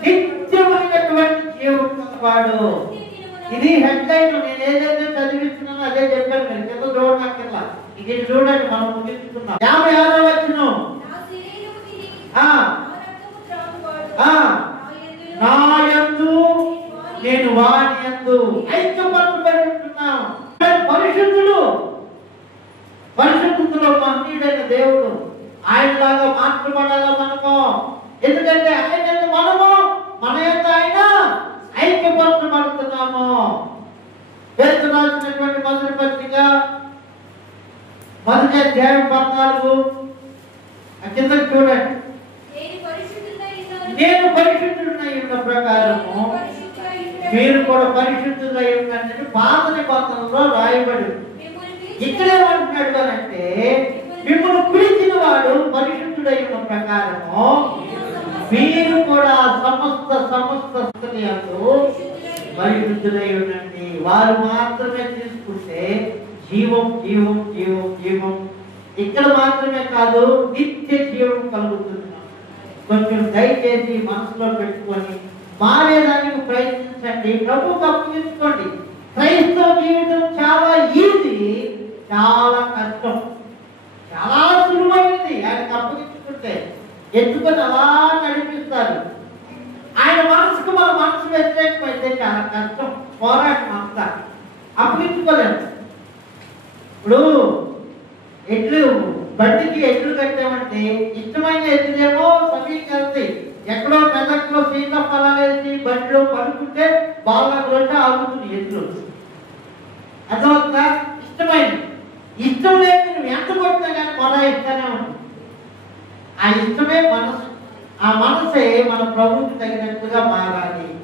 నిత్యమైనటువంటి జీవం వాడు. ఇది హెడ్లైన్. నేను ఏదైతే చదివిస్తున్నానో అదే చెప్పాను. మీరు కింద చూడక్కర్లా. ఇది చూడండి, మనం ముగిస్తున్నాం. 56వ వచనం, నా యందు నేను వాని యందు ఐక్యపరచబడి ఉంటున్నాం. పరిశుద్ధుడు, పరిశుద్ధులో మహనీయుడైన దేవుడు. ఆయనలాగా మార్చబడాలా మనము. ఎందుకంటే ఆయన మనము, మన యొక్క ఆయన ఐక్యపరచబడుతున్నాము. పేతురు రాసినటువంటి మొదటి పత్రిక 1వ అధ్యాయం 14 కిందకి చూడండి. నేను పరిశుద్ధుడై ఉన్న ప్రకారము మీరు కూడా పరిశుద్ధులై ఉండండి పాత నిబంధనలో రాయబడి. ఇక్కడ ఏమంటున్నాడు అంటే, మిమ్మల్ని పిలిచిన వాడు పరిశుద్ధుడై ఉన్న ప్రకారము మీరు కూడా సమస్త పరిశుద్ధులై ఉండండి. వారు మాత్రమే తీసుకుంటే జీవం జీవం జీవం జీవం ఇక్కడ మాత్రమే కాదు, నిత్య జీవం కలుగుతుంది. కొంచెం దయచేసి మనసులో పెట్టుకొని మారేదానికి ప్రయత్నించండి. ప్రభువుకు అప్పగించుకోండి. క్రైస్తవ జీవితం చాలా ఈజీ, చాలా కష్టం, చాలా సులువైనది. ఆయనకు అప్పగించుకుంటే ఎత్తుకొని అలా నడిపిస్తారు. ఆయన మనసుకు మన మనసు వ్యతిరేకమైతే చాలా కష్టం, పోరాటం అంతా. అప్పగించుకోలేము. ఇప్పుడు ఎడ్లు బండికి ఎడ్లు కట్టామంటే ఇష్టమైన ఎడ్లేమో సమీకరిస్తాయి. ఎక్కడో మెదక్లో సీతాఫలాలు వేసి బండిలో పడుకుంటే బాగా రోజు ఆగుతుంది ఎడ్లు. అదొక ఇష్టమైనది. ఇష్టం లేని నువ్వు ఎంత కొట్టినా కానీ మొరాయిస్తానే ఉంటుంది. ఆ ఇష్టమే మనసు. ఆ మనసే మన ప్రభువుకి తగినట్టుగా మారాలి.